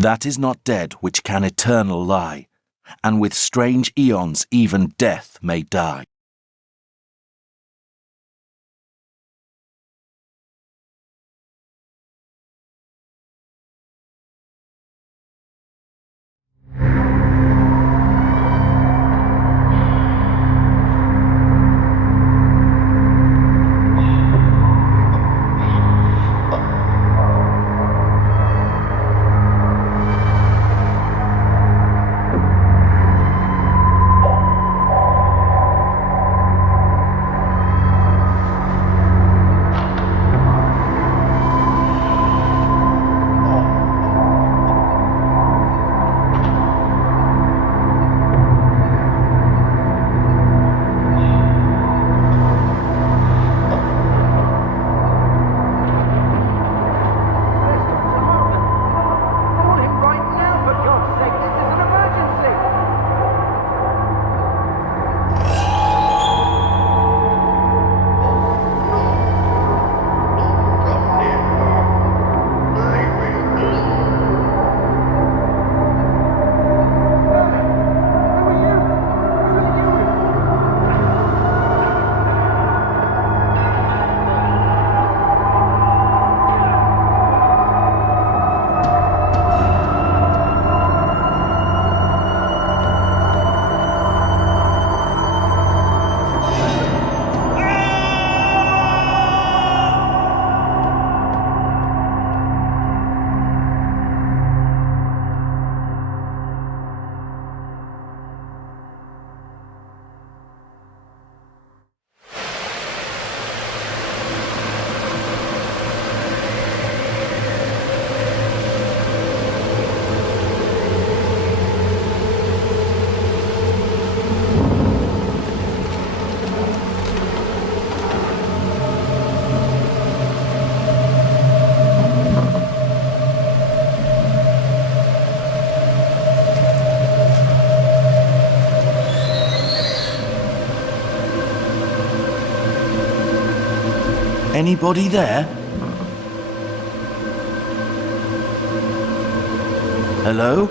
That is not dead which can eternal lie, and with strange eons even death may die. Anybody there? Hello?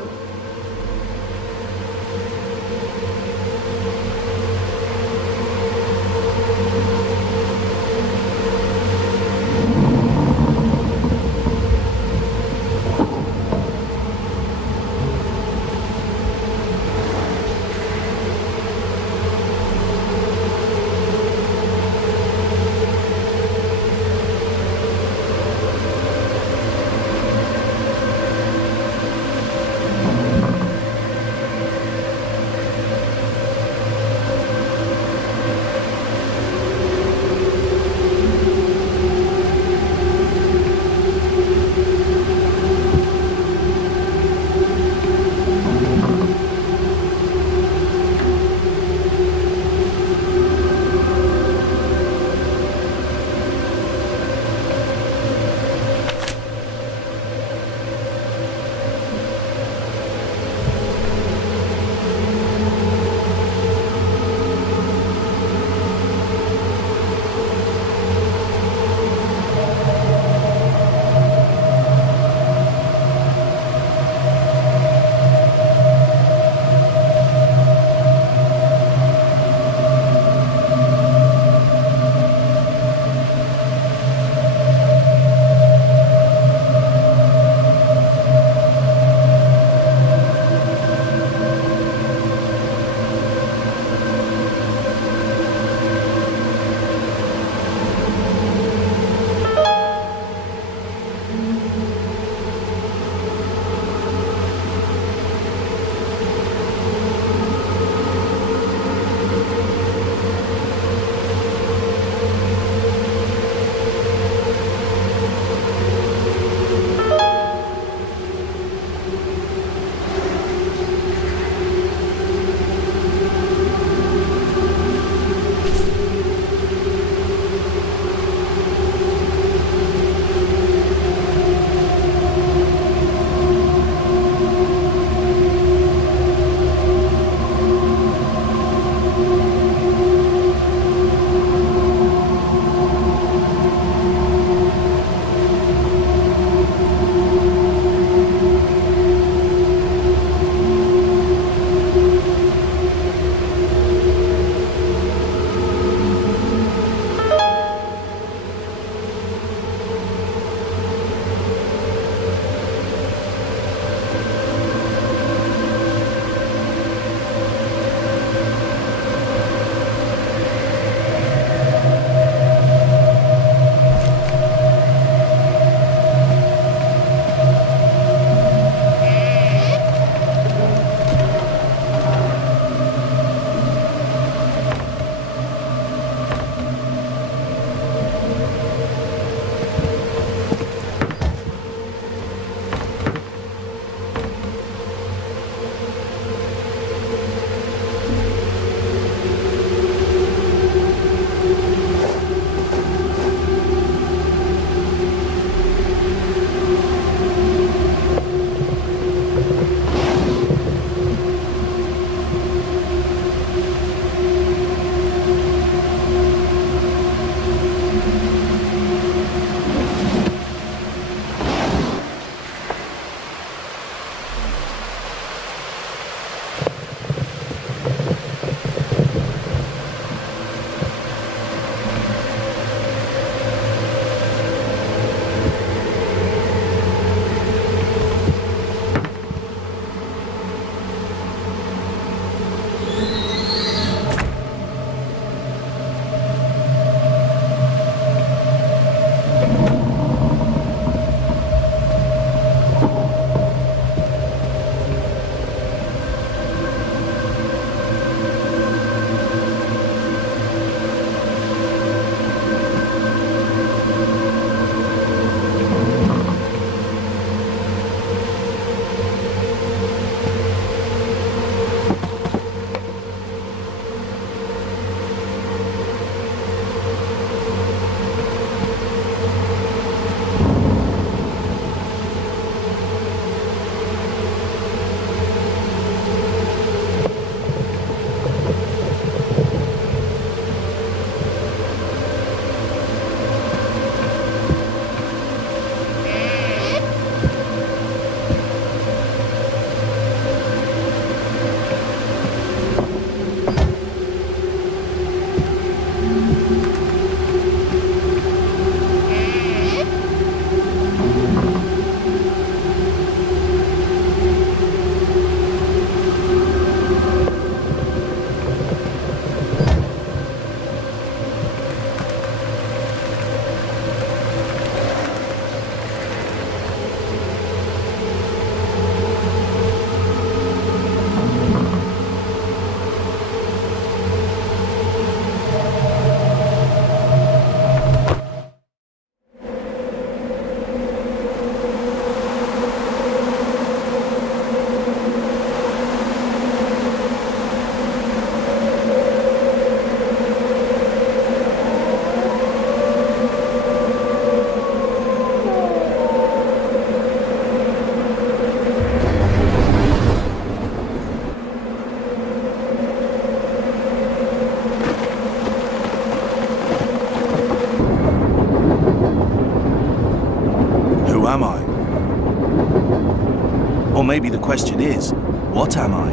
maybe the question is, what am I?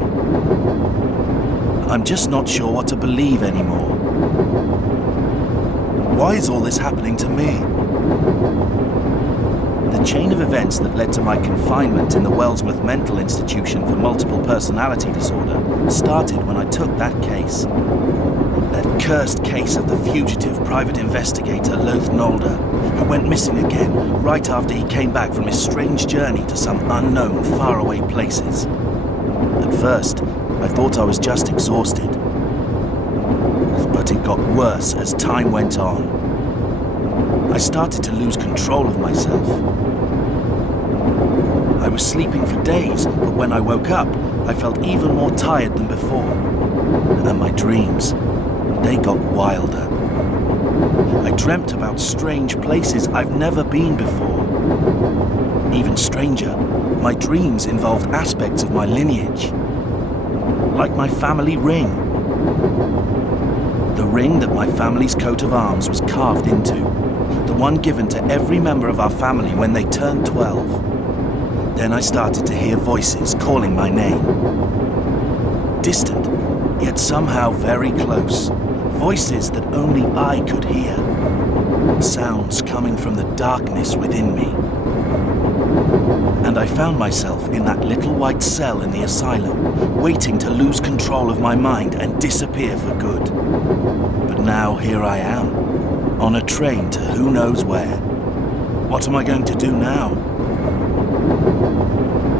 I'm just not sure what to believe anymore. Why is all this happening to me? The chain of events that led to my confinement in the Wellsmouth Mental Institution for Multiple Personality Disorder started when I took that case. That cursed case of the fugitive private investigator Loath Nolder, who went missing again right after he came back from his strange journey to some unknown, faraway places. At first, I thought I was just exhausted. But it got worse as time went on. I started to lose control of myself. I was sleeping for days, but when I woke up, I felt even more tired than before. And my dreams, they got wilder. I dreamt about strange places I've never been before. Even stranger, my dreams involved aspects of my lineage. Like my family ring. The ring that my family's coat of arms was carved into. The one given to every member of our family when they turned 12. Then I started to hear voices calling my name. Distant, yet somehow very close. Voices that only I could hear. Sounds coming from the darkness within me. And I found myself in that little white cell in the asylum, waiting to lose control of my mind and disappear for good. But now here I am, on a train to who knows where. What am I going to do now?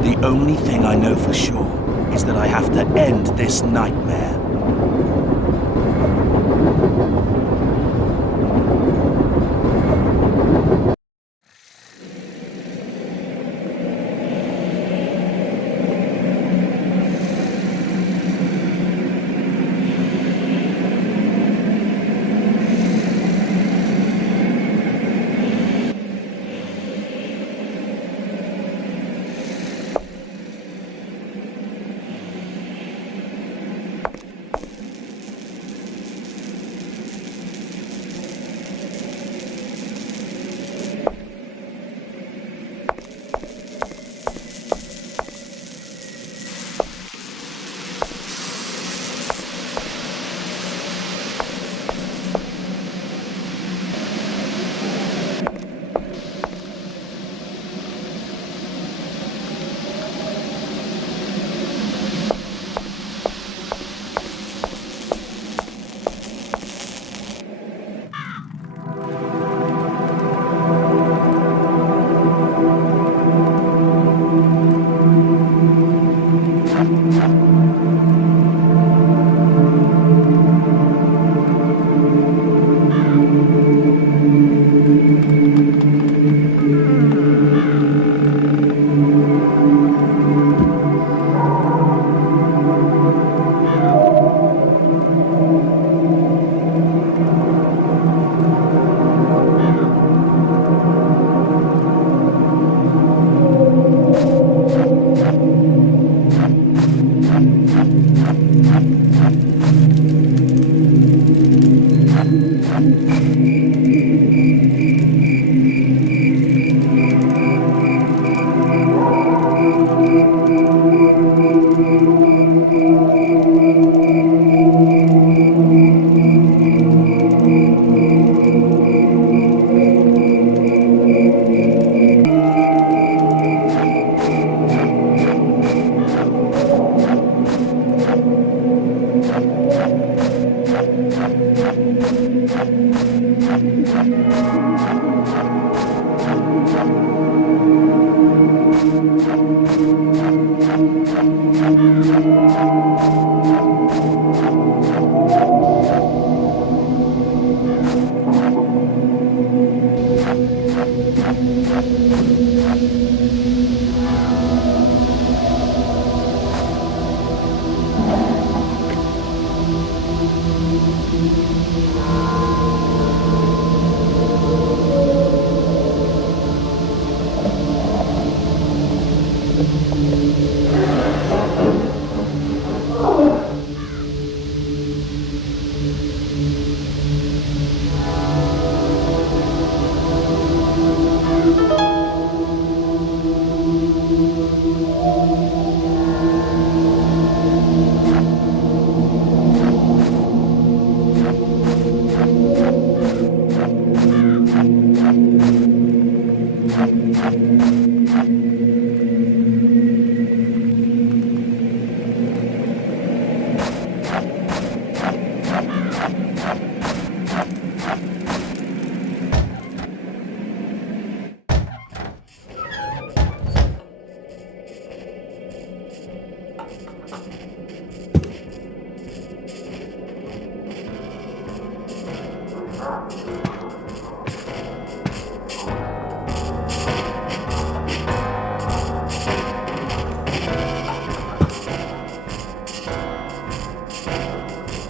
The only thing I know for sure is that I have to end this nightmare.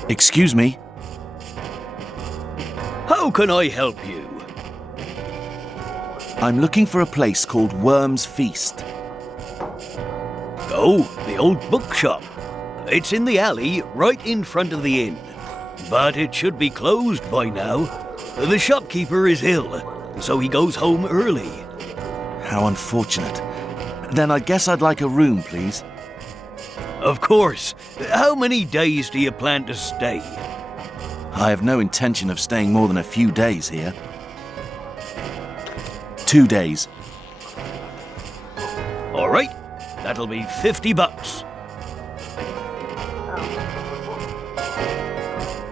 Excuse me? How can I help you? I'm looking for a place called Worm's Feast. Oh, the old bookshop. It's in the alley right in front of the inn. But it should be closed by now. The shopkeeper is ill, so he goes home early. How unfortunate. Then I guess I'd like a room, please. Of course. How many days do you plan to stay? I have no intention of staying more than a few days here. 2 days. All right, that'll be $50.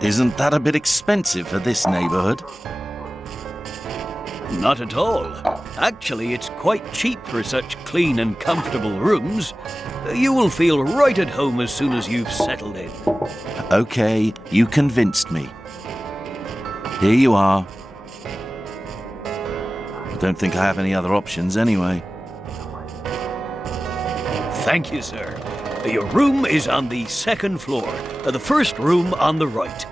Isn't that a bit expensive for this neighborhood? Not at all. Actually, it's quite cheap for such clean and comfortable rooms. You will feel right at home as soon as you've settled in. Okay, you convinced me. Here you are. I don't think I have any other options anyway. Thank you, sir. Your room is on the second floor, the first room on the right.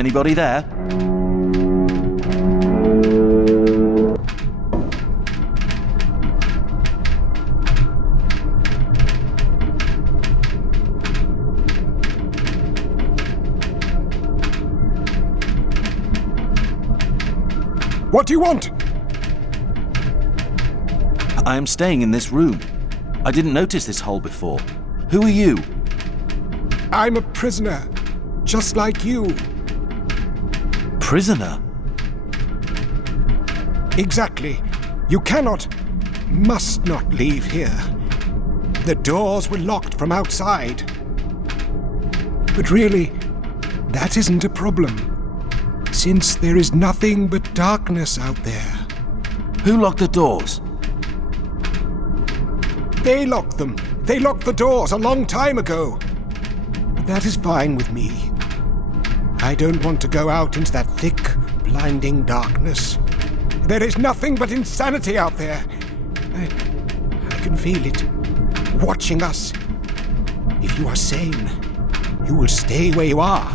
Anybody there? What do you want? I am staying in this room. I didn't notice this hole before. Who are you? I'm a prisoner, just like you. Prisoner? Exactly. You must not leave here. The doors were locked from outside. But really, that isn't a problem, since there is nothing but darkness out there. Who locked the doors? They locked them. They locked the doors a long time ago. But that is fine with me. I don't want to go out into that thick, blinding darkness. There is nothing but insanity out there. I can feel it, watching us. If you are sane, you will stay where you are.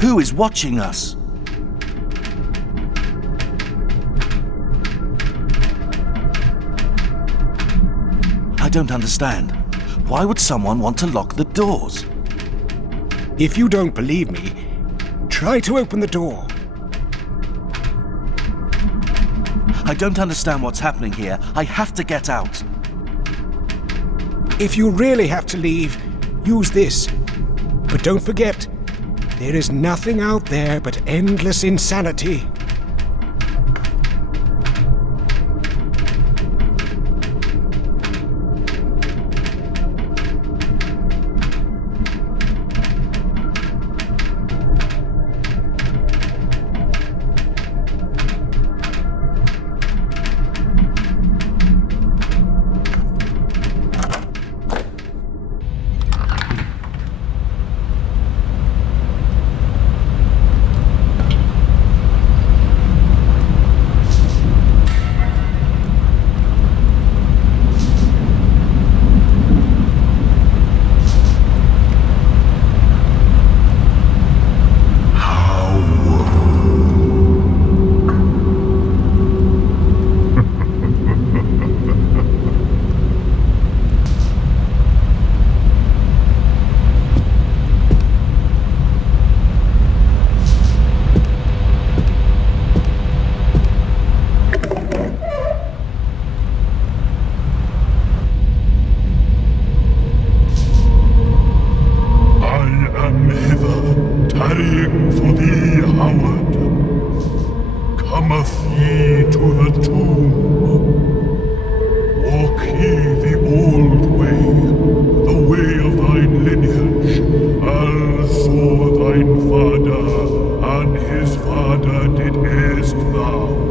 Who is watching us? I don't understand. Why would someone want to lock the doors? If you don't believe me, try to open the door. I don't understand what's happening here. I have to get out. If you really have to leave, use this. But don't forget, there is nothing out there but endless insanity. Thine father and his father did Hearest thou?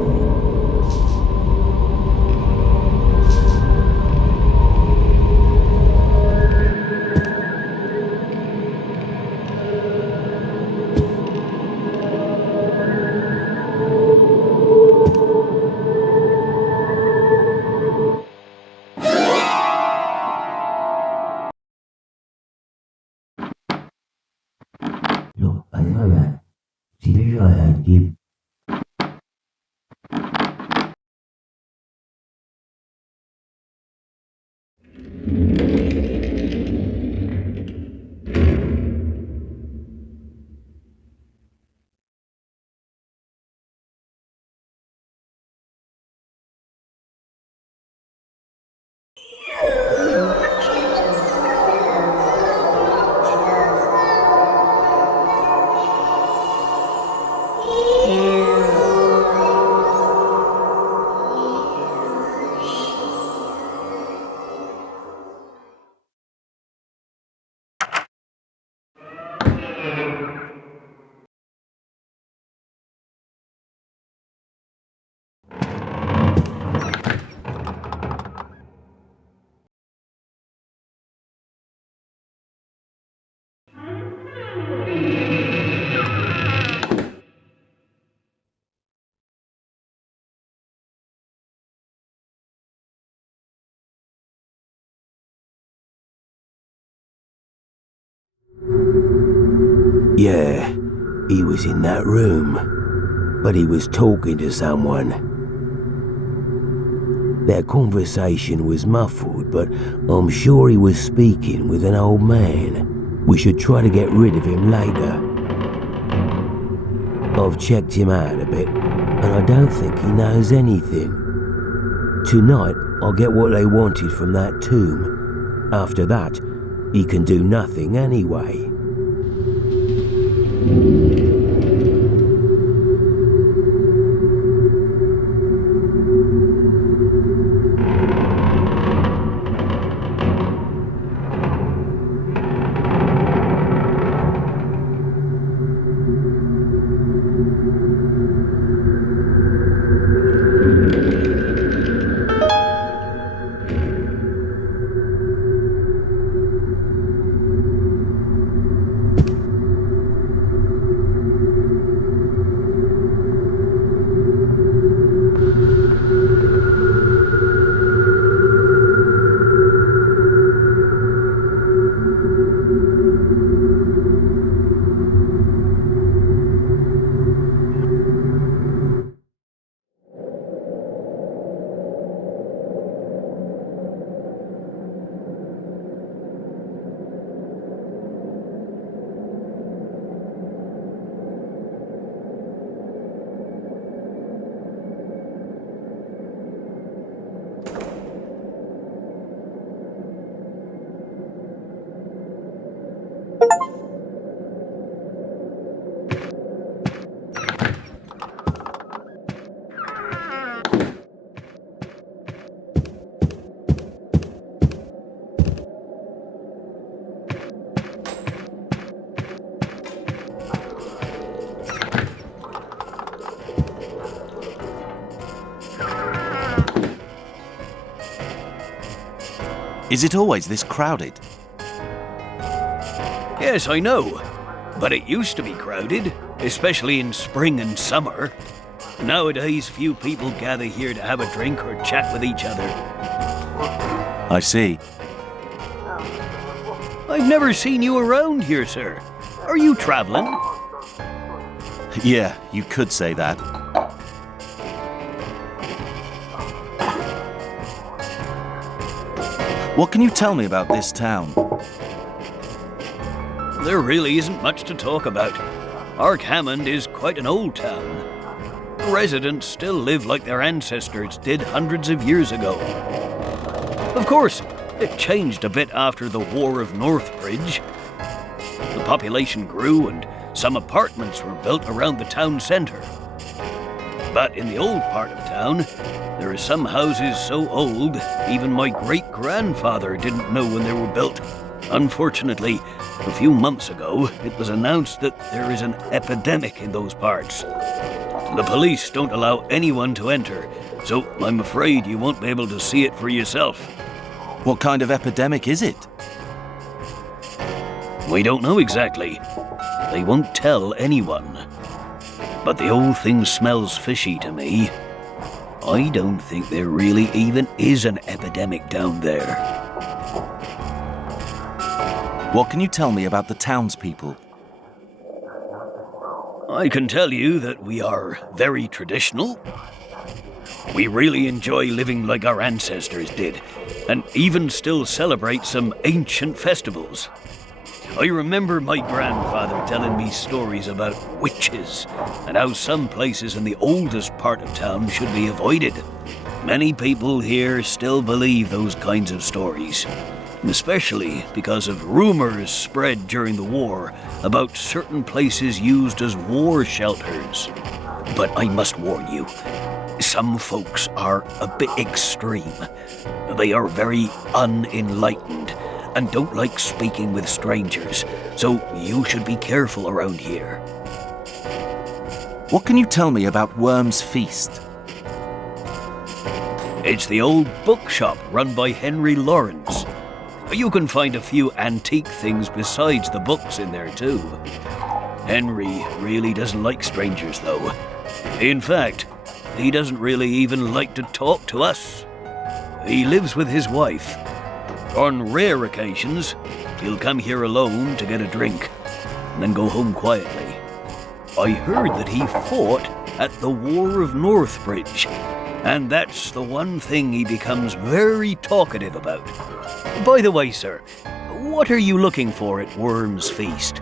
Look, I know that. See the right I give. Yeah, he was in that room, but he was talking to someone. Their conversation was muffled, but I'm sure he was speaking with an old man. We should try to get rid of him later. I've checked him out a bit, and I don't think he knows anything. Tonight, I'll get what they wanted from that tomb. After that, he can do nothing anyway. Is it always this crowded? Yes, I know. But it used to be crowded, especially in spring and summer. Nowadays, few people gather here to have a drink or chat with each other. I see. I've never seen you around here, sir. Are you traveling? Yeah, you could say that. What can you tell me about this town? There really isn't much to talk about. Arkham is quite an old town. Residents still live like their ancestors did hundreds of years ago. Of course, it changed a bit after the War of Northbridge. The population grew and some apartments were built around the town centre. But in the old part of town, there are some houses so old, even my great-grandfather didn't know when they were built. Unfortunately, a few months ago, it was announced that there is an epidemic in those parts. The police don't allow anyone to enter, so I'm afraid you won't be able to see it for yourself. What kind of epidemic is it? We don't know exactly. They won't tell anyone. But the whole thing smells fishy to me. I don't think there really even is an epidemic down there. What can you tell me about the townspeople? I can tell you that we are very traditional. We really enjoy living like our ancestors did, and even still celebrate some ancient festivals. I remember my grandfather telling me stories about witches and how some places in the oldest part of town should be avoided. Many people here still believe those kinds of stories, especially because of rumors spread during the war about certain places used as war shelters. But I must warn you, some folks are a bit extreme. They are very unenlightened and don't like speaking with strangers, so you should be careful around here. What can you tell me about Worm's Feast? It's the old bookshop run by Henry Lawrence. You can find a few antique things besides the books in there too. Henry really doesn't like strangers though. In fact, he doesn't really even like to talk to us. He lives with his wife. On rare occasions, he'll come here alone to get a drink, and then go home quietly. I heard that he fought at the War of Northbridge, and that's the one thing he becomes very talkative about. By the way, sir, what are you looking for at Worm's Feast?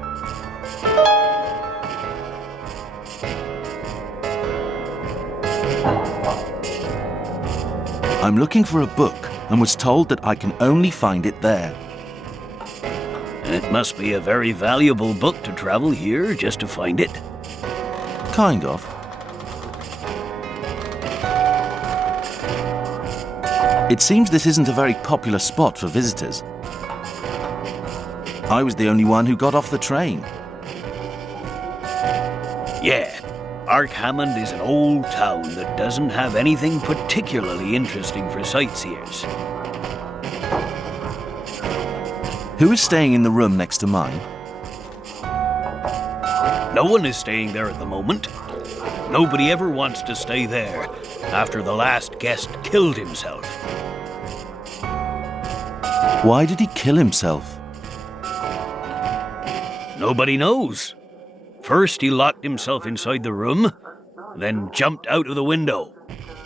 I'm looking for a book and was told that I can only find it there. It must be a very valuable book to travel here just to find it. Kind of. It seems this isn't a very popular spot for visitors. I was the only one who got off the train. Yeah, Arkham is an old town that doesn't have anything particularly interesting for sightseers. Who is staying in the room next to mine? No one is staying there at the moment. Nobody ever wants to stay there after the last guest killed himself. Why did he kill himself? Nobody knows. First he locked himself inside the room, then jumped out of the window.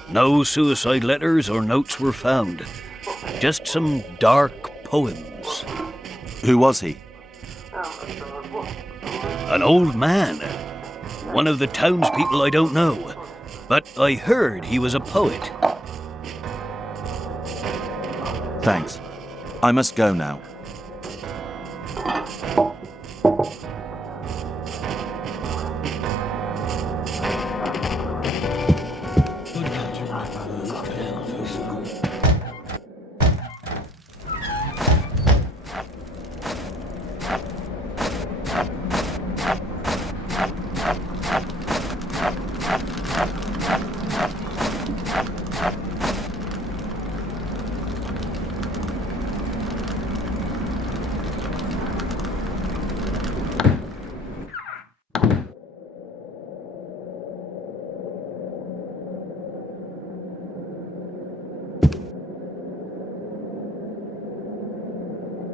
No suicide letters or notes were found. Just some dark poems. Who was he? An old man. One of the townspeople I don't know. But I heard he was a poet. Thanks. I must go now.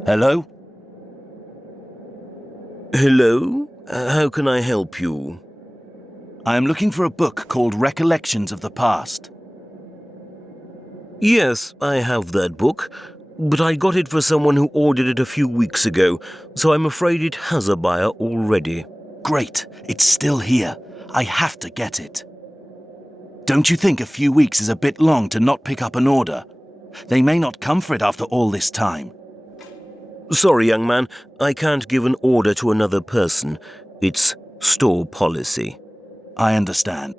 Hello? Hello? How can I help you? I am looking for a book called Recollections of the Past. Yes, I have that book, but I got it for someone who ordered it a few weeks ago, so I'm afraid it has a buyer already. Great, it's still here. I have to get it. Don't you think a few weeks is a bit long to not pick up an order? They may not come for it after all this time. Sorry, young man, I can't give an order to another person. It's store policy. I understand.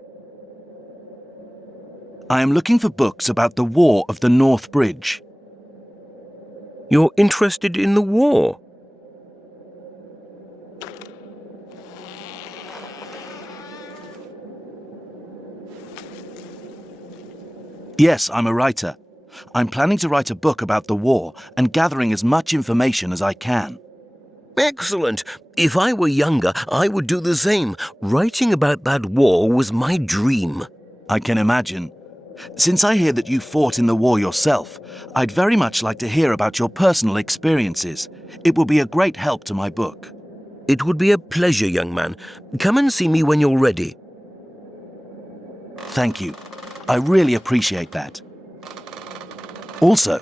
I am looking for books about the War of the North Bridge. You're interested in the war? Yes, I'm a writer. I'm planning to write a book about the war and gathering as much information as I can. Excellent. If I were younger, I would do the same. Writing about that war was my dream. I can imagine. Since I hear that you fought in the war yourself, I'd very much like to hear about your personal experiences. It will be a great help to my book. It would be a pleasure, young man. Come and see me when you're ready. Thank you. I really appreciate that. Also,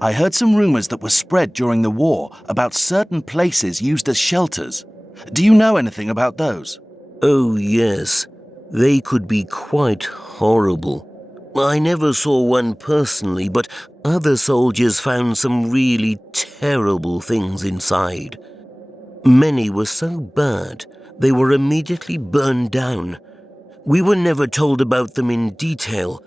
I heard some rumors that were spread during the war about certain places used as shelters. Do you know anything about those? Oh, yes. They could be quite horrible. I never saw one personally, but other soldiers found some really terrible things inside. Many were so bad, they were immediately burned down. We were never told about them in detail,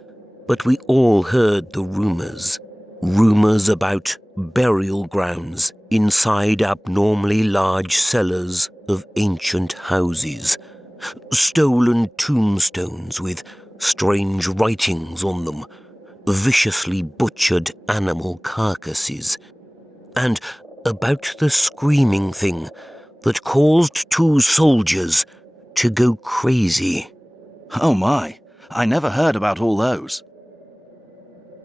but we all heard the rumors. Rumors about burial grounds inside abnormally large cellars of ancient houses. Stolen tombstones with strange writings on them. Viciously butchered animal carcasses. And about the screaming thing that caused 2 soldiers to go crazy. Oh my, I never heard about all those.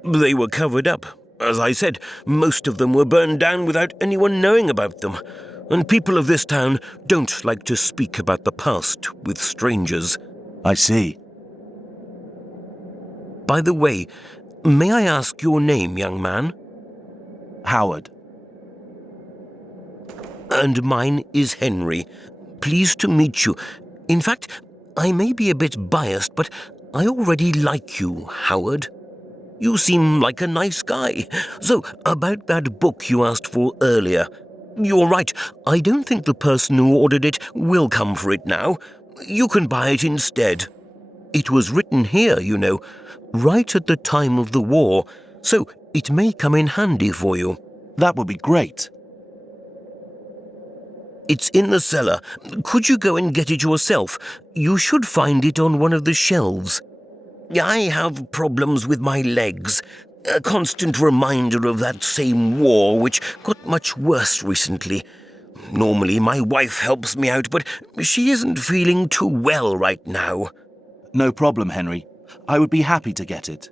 They were covered up. As I said, most of them were burned down without anyone knowing about them. And people of this town don't like to speak about the past with strangers. I see. By the way, may I ask your name, young man? Howard. And mine is Henry. Pleased to meet you. In fact, I may be a bit biased, but I already like you, Howard. You seem like a nice guy. So, about that book you asked for earlier. You're right, I don't think the person who ordered it will come for it now. You can buy it instead. It was written here, you know, right at the time of the war, so it may come in handy for you. That would be great. It's in the cellar. Could you go and get it yourself? You should find it on one of the shelves. I have problems with my legs. A constant reminder of that same war, which got much worse recently. Normally my wife helps me out, but she isn't feeling too well right now. No problem, Henry. I would be happy to get it.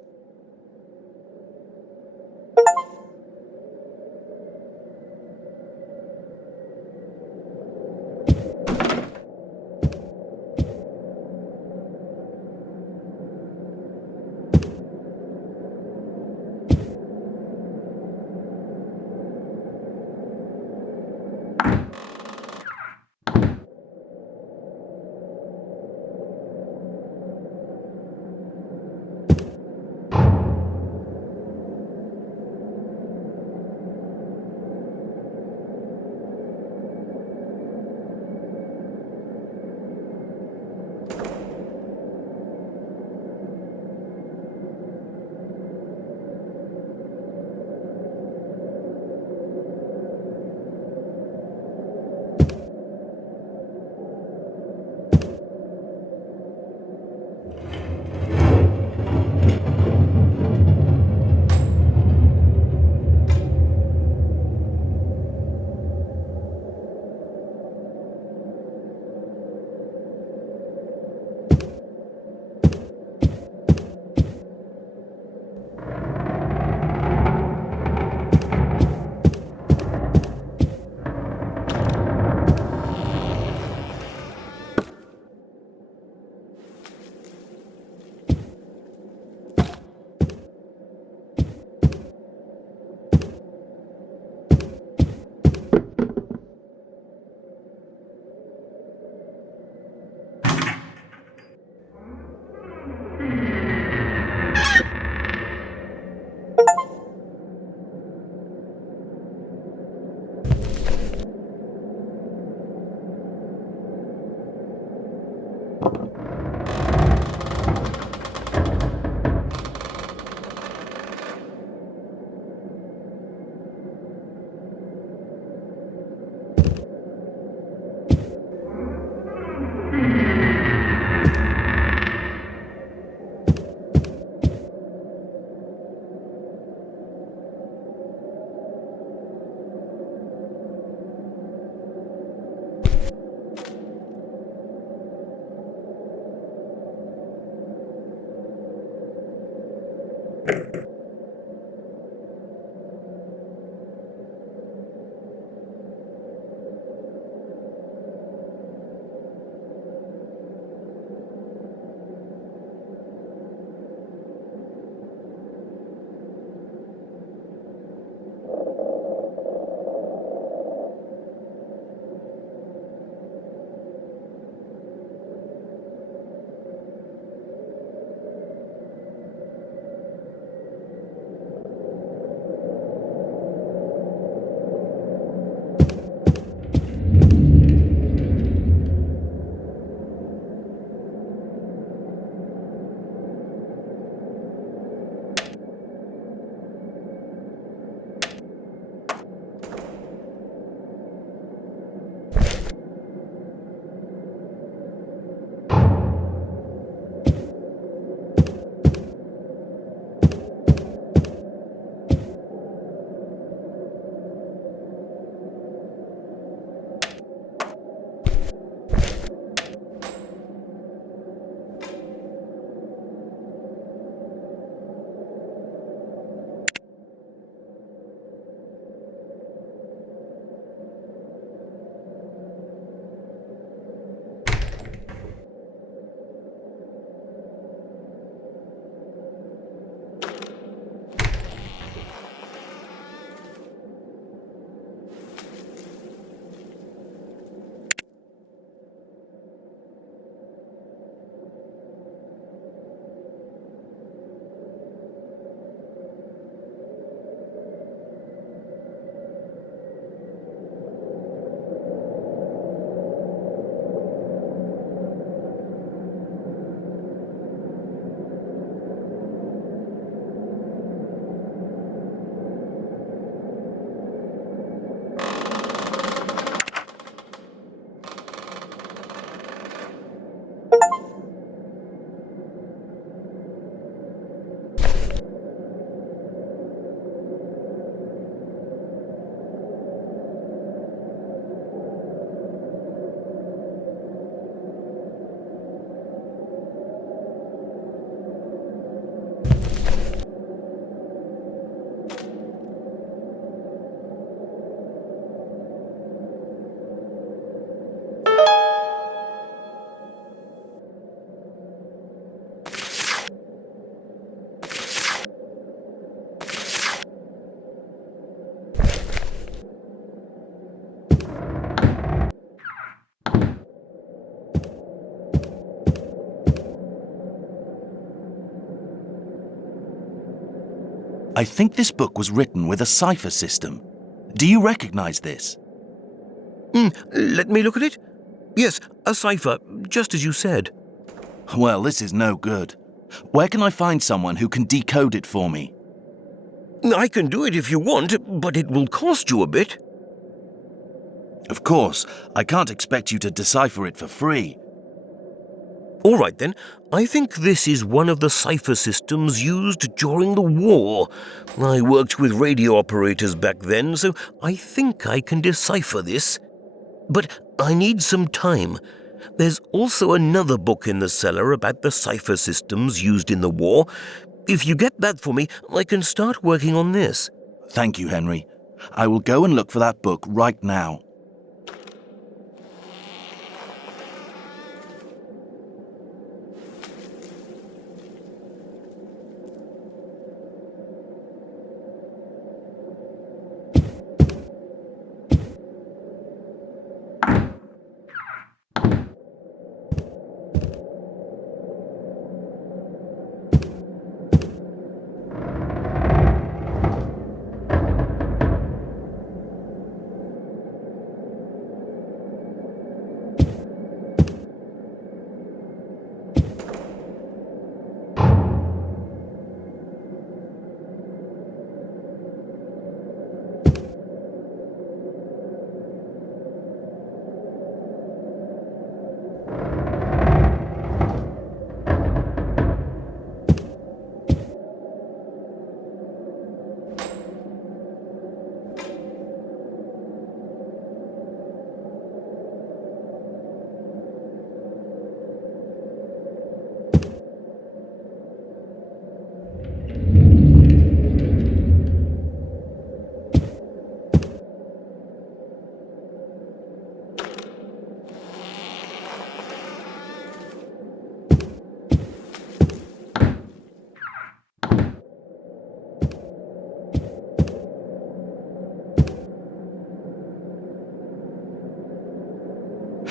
I think this book was written with a cipher system. Do you recognize this? Let me look at it. Yes, a cipher, just as you said. Well, this is no good. Where can I find someone who can decode it for me? I can do it if you want, but it will cost you a bit. Of course, I can't expect you to decipher it for free. All right then, I think this is one of the cipher systems used during the war. I worked with radio operators back then, so I think I can decipher this. But I need some time. There's also another book in the cellar about the cipher systems used in the war. If you get that for me, I can start working on this. Thank you, Henry. I will go and look for that book right now.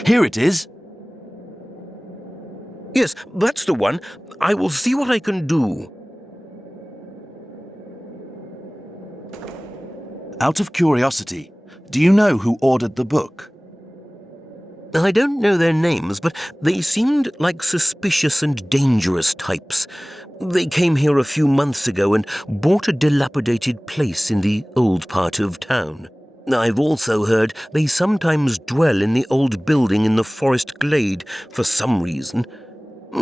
Here it is. Yes, that's the one. I will see what I can do. Out of curiosity, do you know who ordered the book? I don't know their names, but they seemed like suspicious and dangerous types. They came here a few months ago and bought a dilapidated place in the old part of town. I've also heard they sometimes dwell in the old building in the forest glade for some reason.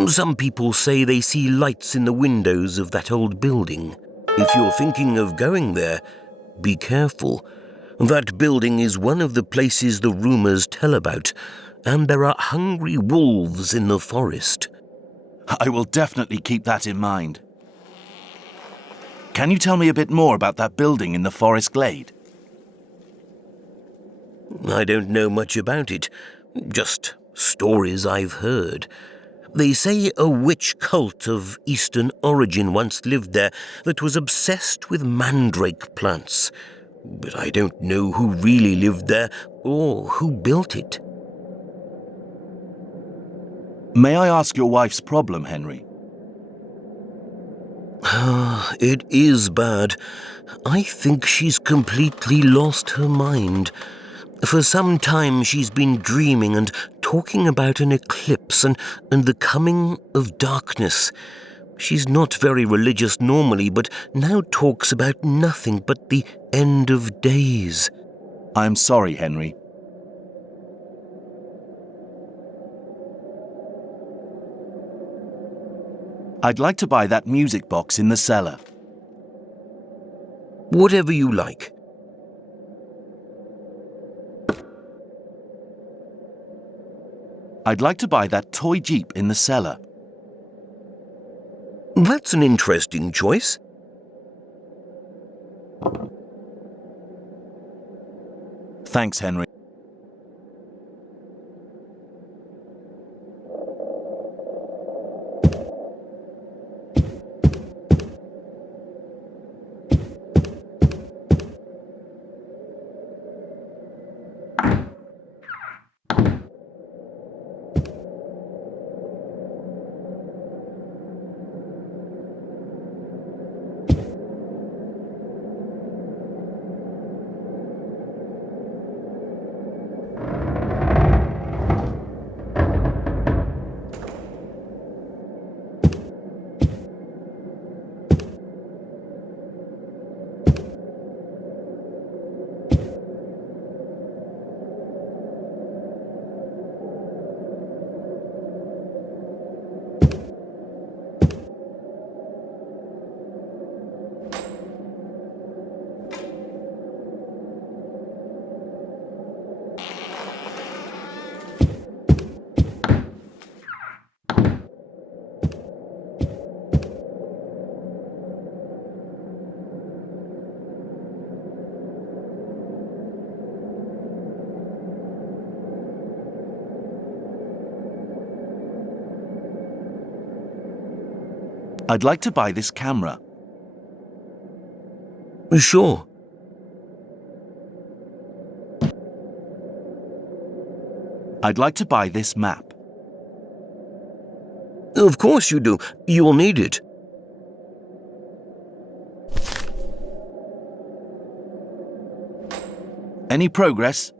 Some people say they see lights in the windows of that old building. If you're thinking of going there, be careful. That building is one of the places the rumors tell about, and there are hungry wolves in the forest. I will definitely keep that in mind. Can you tell me a bit more about that building in the forest glade? I don't know much about it, just stories I've heard. They say a witch cult of Eastern origin once lived there that was obsessed with mandrake plants. But I don't know who really lived there or who built it. May I ask your wife's problem, Henry? It is bad. I think she's completely lost her mind. For some time she's been dreaming and talking about an eclipse and the coming of darkness. She's not very religious normally, but now talks about nothing but the end of days. I'm sorry, Henry. I'd like to buy that music box in the cellar. Whatever you like. I'd like to buy that toy jeep in the cellar. That's an interesting choice. Thanks, Henry. I'd like to buy this camera. Sure. I'd like to buy this map. Of course you do. You'll need it. Any progress?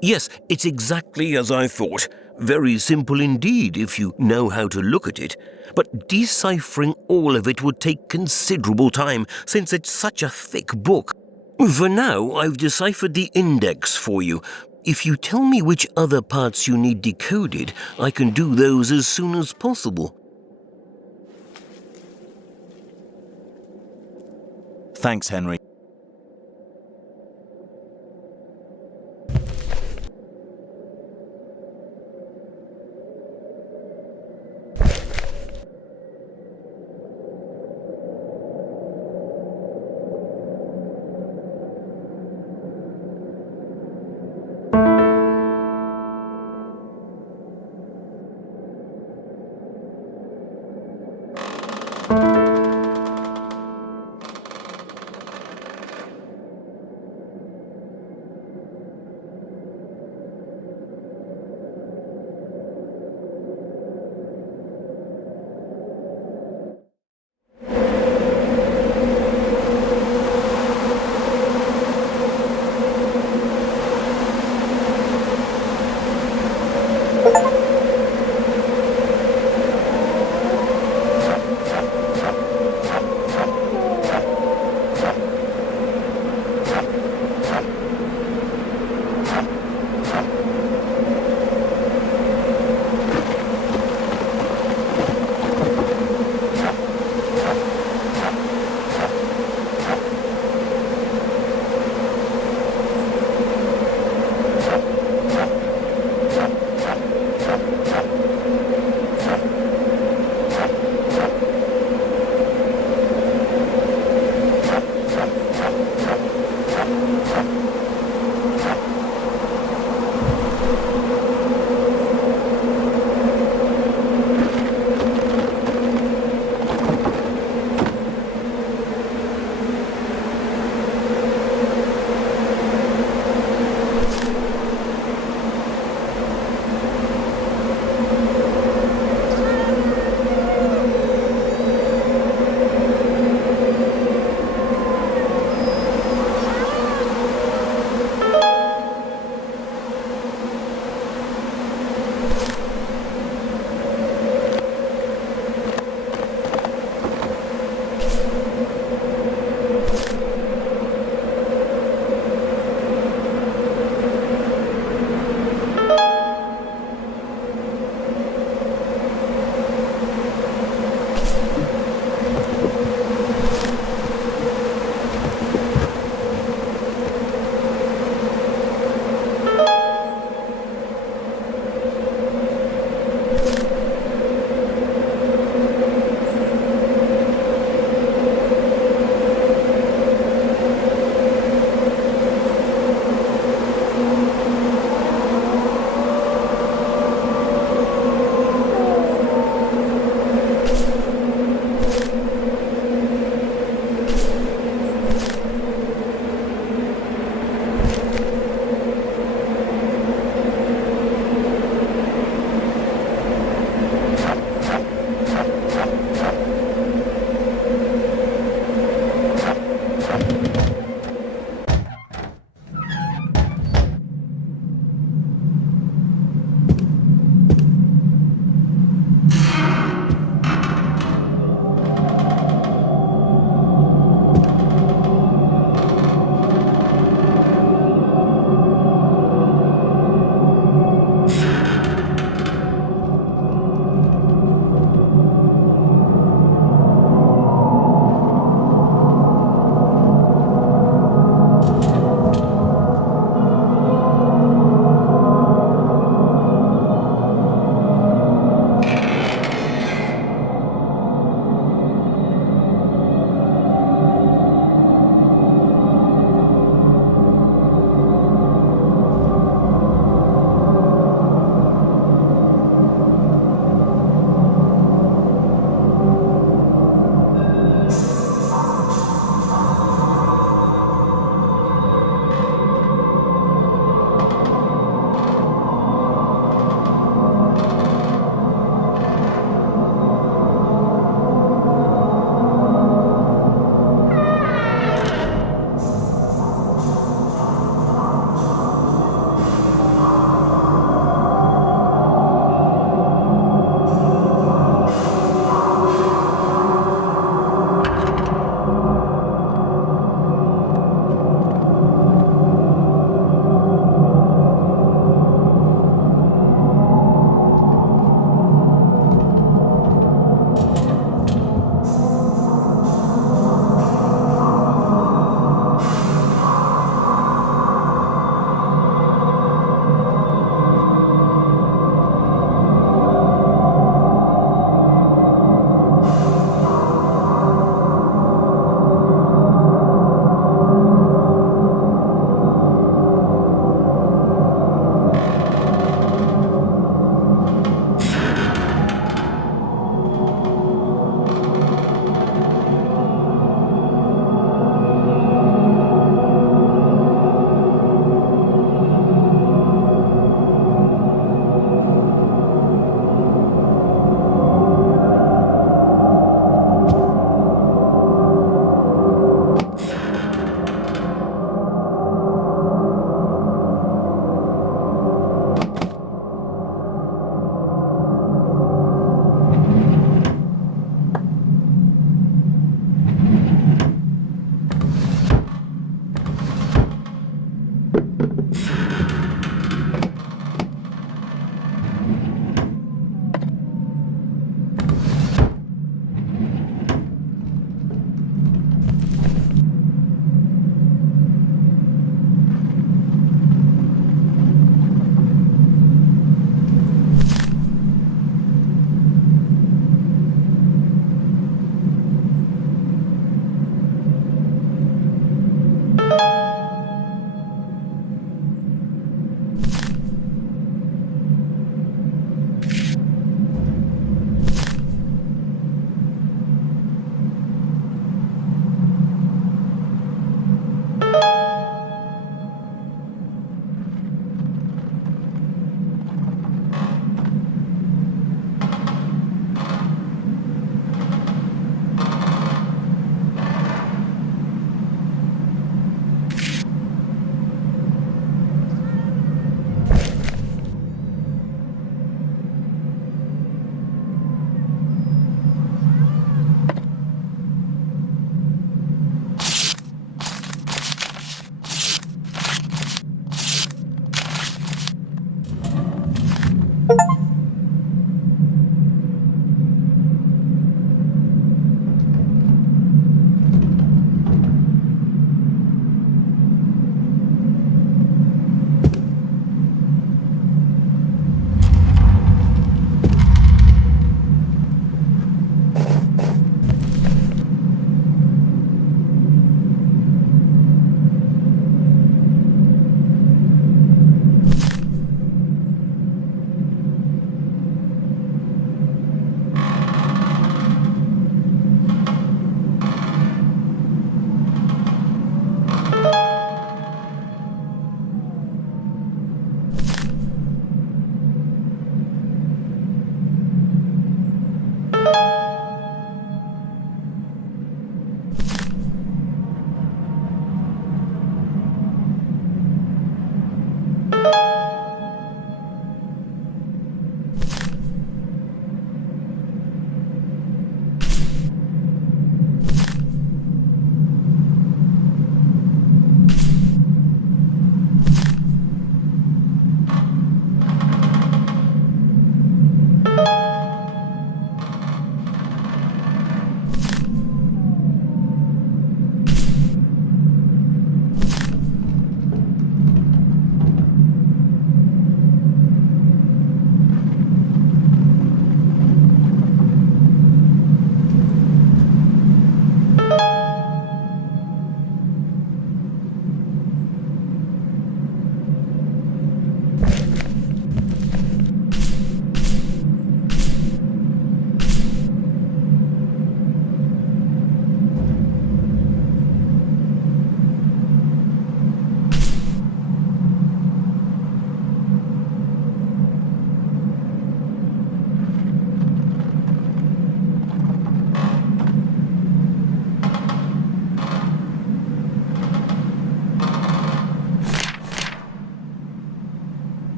Yes, it's exactly as I thought. Very simple indeed if you know how to look at it. But deciphering all of it would take considerable time since it's such a thick book. For now, I've deciphered the index for you. If you tell me which other parts you need decoded, I can do those as soon as possible. Thanks, Henry.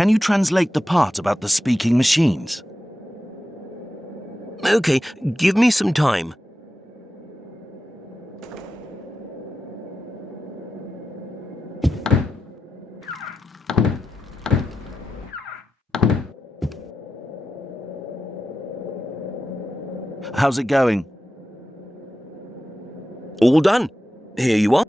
Can you translate the part about the speaking machines? Okay, give me some time. How's it going? All done. Here you are.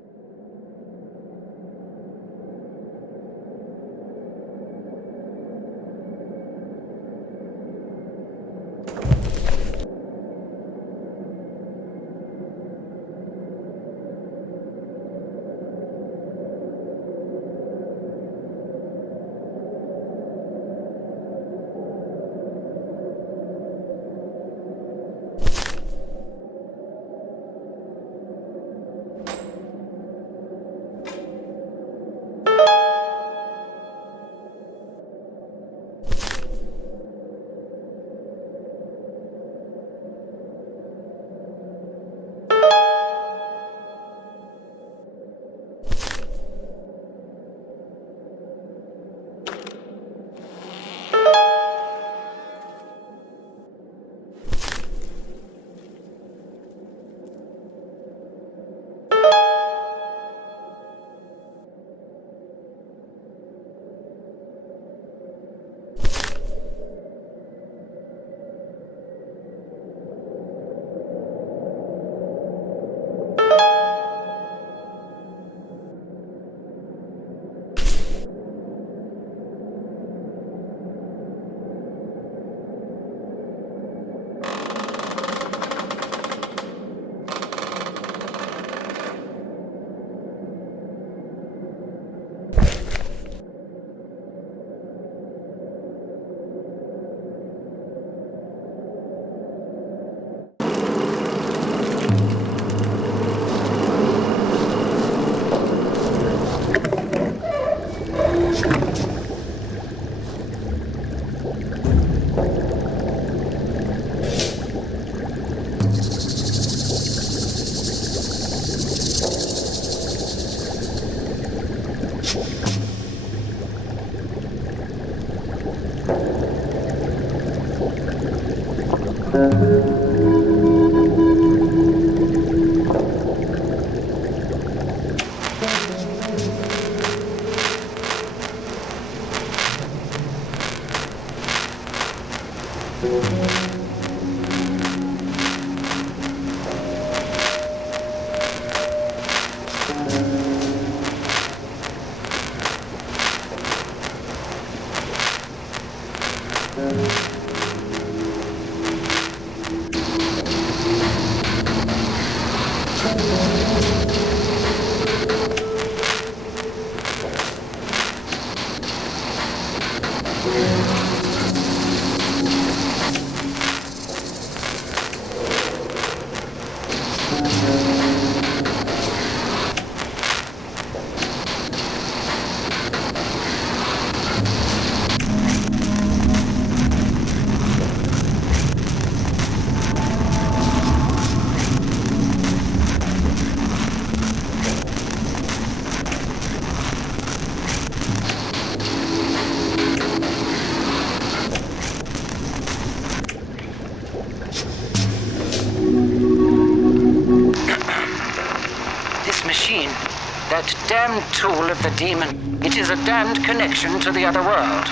That damned tool of the demon. It is a damned connection to the other world.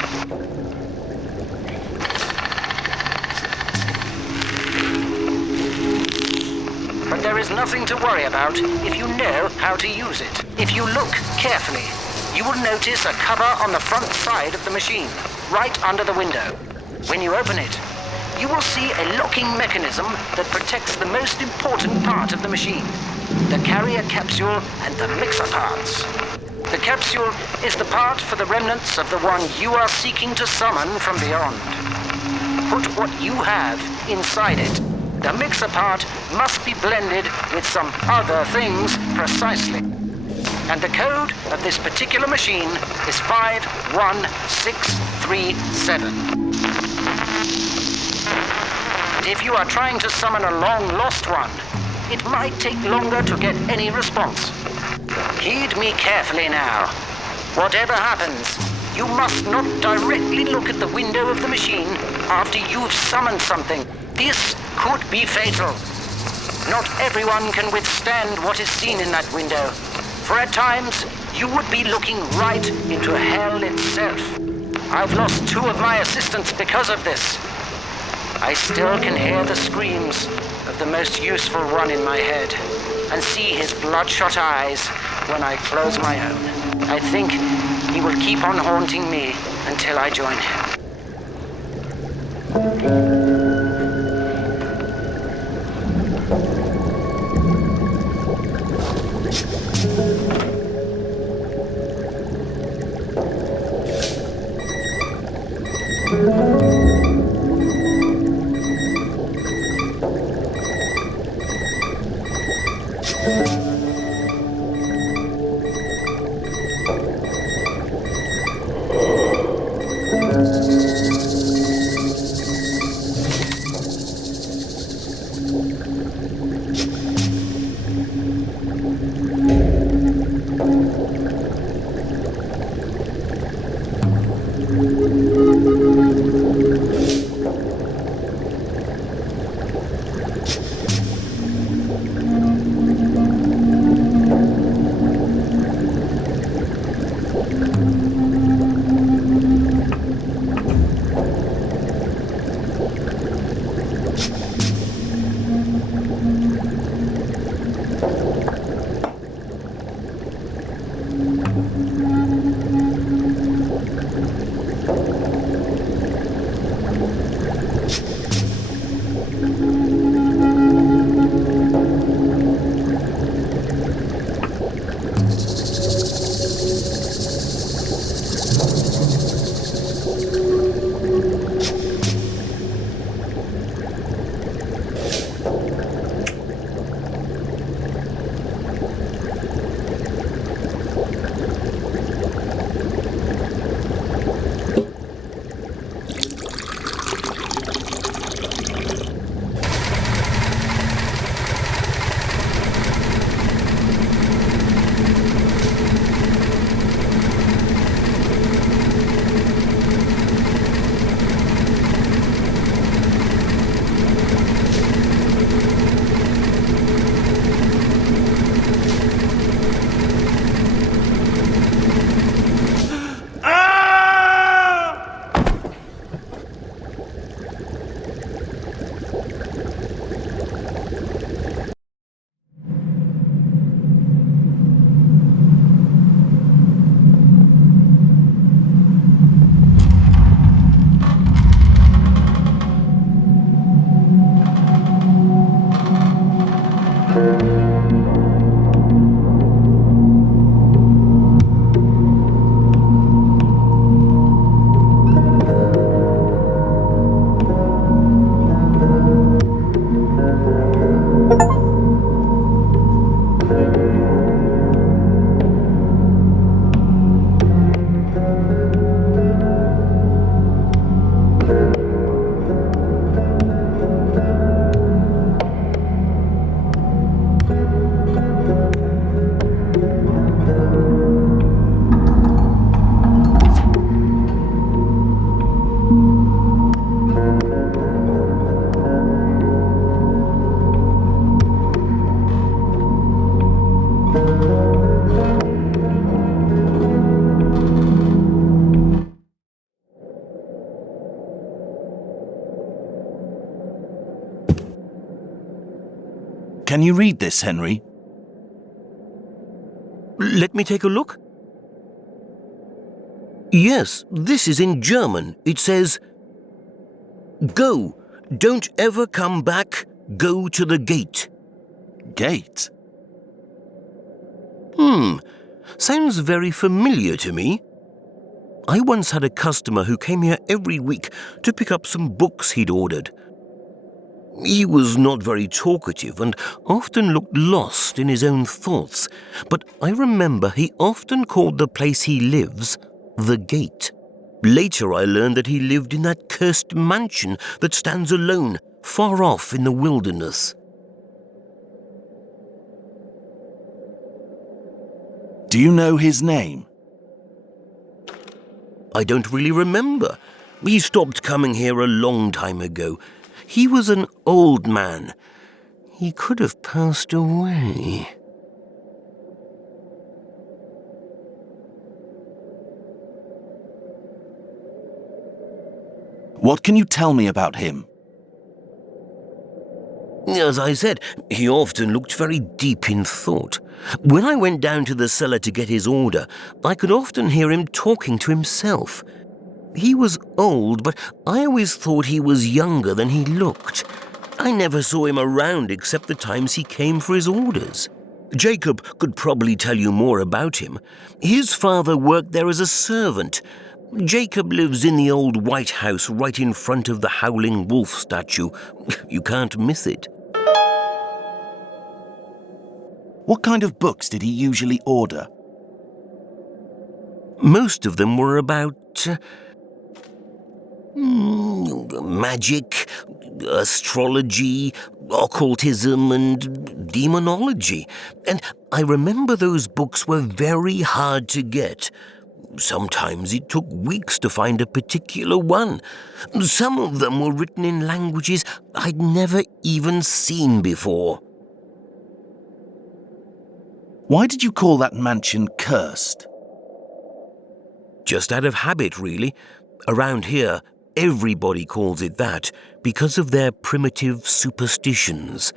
But there is nothing to worry about if you know how to use it. If you look carefully, you will notice a cover on the front side of the machine, right under the window. When you open it, you will see a locking mechanism that protects the most important part of the machine. The carrier capsule and the mixer parts. The capsule is the part for the remnants of the one you are seeking to summon from beyond. Put what you have inside it. The mixer part must be blended with some other things precisely. And the code of this particular machine is 51637. And if you are trying to summon a long-lost one, it might take longer to get any response. Heed me carefully now. Whatever happens, you must not directly look at the window of the machine after you've summoned something. This could be fatal. Not everyone can withstand what is seen in that window, for at times you would be looking right into hell itself. I've lost 2 of my assistants because of this. I still can hear the screams of the most useful one in my head, and see his bloodshot eyes when I close my own. I think he will keep on haunting me until I join him. Can you read this, Henry? Let me take a look. Yes, this is in German. It says, "Go, don't ever come back, go to the gate." Gate? Sounds very familiar to me. I once had a customer who came here every week to pick up some books he'd ordered. He was not very talkative and often looked lost in his own thoughts, but I remember he often called the place he lives the Gate. Later I learned that he lived in that cursed mansion that stands alone, far off in the wilderness. Do you know his name? I don't really remember. He stopped coming here a long time ago. He was an old man. He could have passed away. What can you tell me about him? As I said, he often looked very deep in thought. When I went down to the cellar to get his order, I could often hear him talking to himself. He was old, but I always thought he was younger than he looked. I never saw him around except the times he came for his orders. Jacob could probably tell you more about him. His father worked there as a servant. Jacob lives in the old White House right in front of the Howling Wolf statue. You can't miss it. What kind of books did he usually order? Most of them were about magic, astrology, occultism, and demonology. And I remember those books were very hard to get. Sometimes it took weeks to find a particular one. Some of them were written in languages I'd never even seen before. Why did you call that mansion cursed? Just out of habit, really. Around here, everybody calls it that because of their primitive superstitions.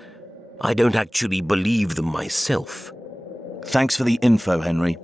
I don't actually believe them myself. Thanks for the info, Henry.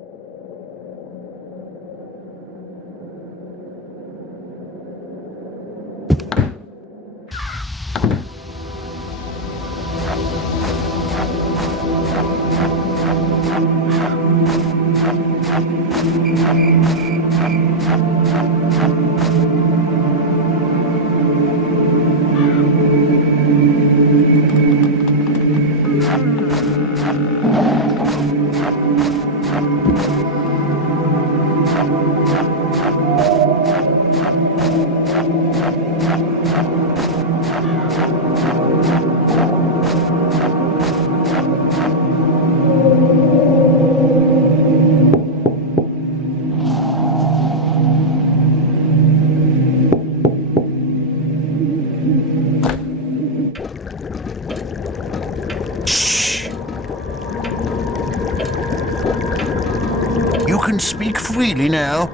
Speak freely now.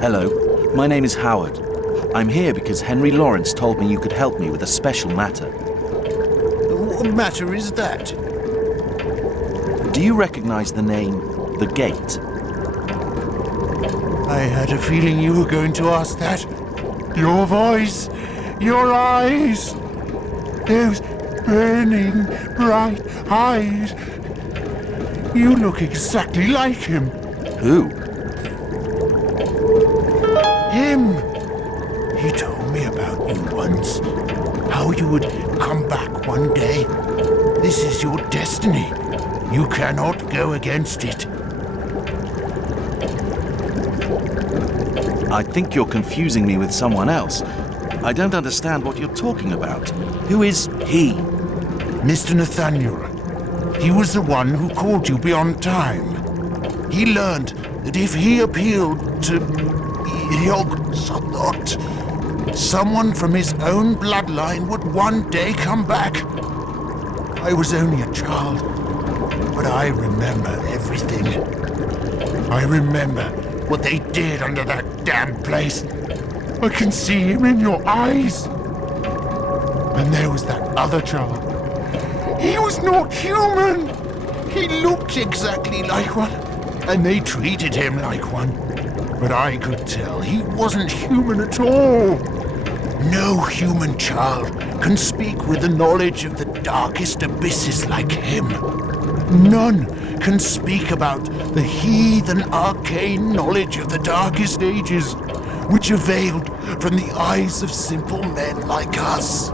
Hello, my name is Howard. I'm here because Henry Lawrence told me you could help me with a special matter. What matter is that? Do you recognize the name The Gate? I had a feeling you were going to ask that. Your voice, your eyes, those burning bright eyes. You look exactly like him. Who? Him. He told me about you once. How you would come back one day. This is your destiny. You cannot go against it. I think you're confusing me with someone else. I don't understand what you're talking about. Who is he? Mr. Nathaniel. He was the one who called you beyond time. He learned that if he appealed to Yog-Sothoth, someone from his own bloodline would one day come back. I was only a child, but I remember everything. I remember what they did under that damn place. I can see him in your eyes. And there was that other child. He was not human! He looked exactly like one, and they treated him like one. But I could tell he wasn't human at all. No human child can speak with the knowledge of the darkest abysses like him. None can speak about the heathen arcane knowledge of the darkest ages, which availed from the eyes of simple men like us.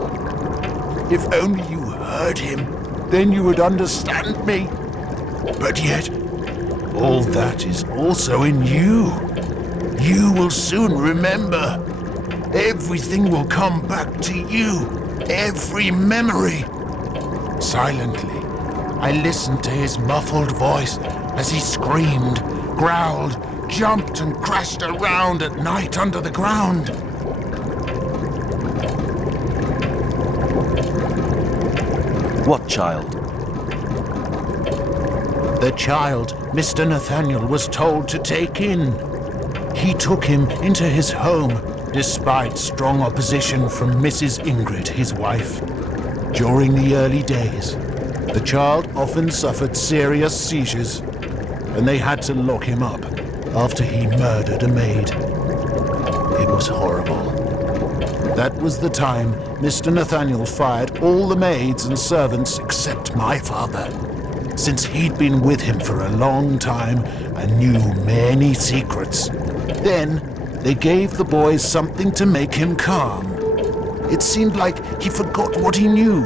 If only you heard him, then you would understand me. But yet, all that is also in you. You will soon remember. Everything will come back to you. Every memory. Silently, I listened to his muffled voice as he screamed, growled, jumped and crashed around at night under the ground. What child? The child Mr. Nathaniel was told to take in. He took him into his home, despite strong opposition from Mrs. Ingrid, his wife. During the early days, the child often suffered serious seizures, and they had to lock him up after he murdered a maid. It was horrible. That was the time Mr. Nathaniel fired all the maids and servants except my father, since he'd been with him for a long time and knew many secrets. Then, they gave the boys something to make him calm. It seemed like he forgot what he knew.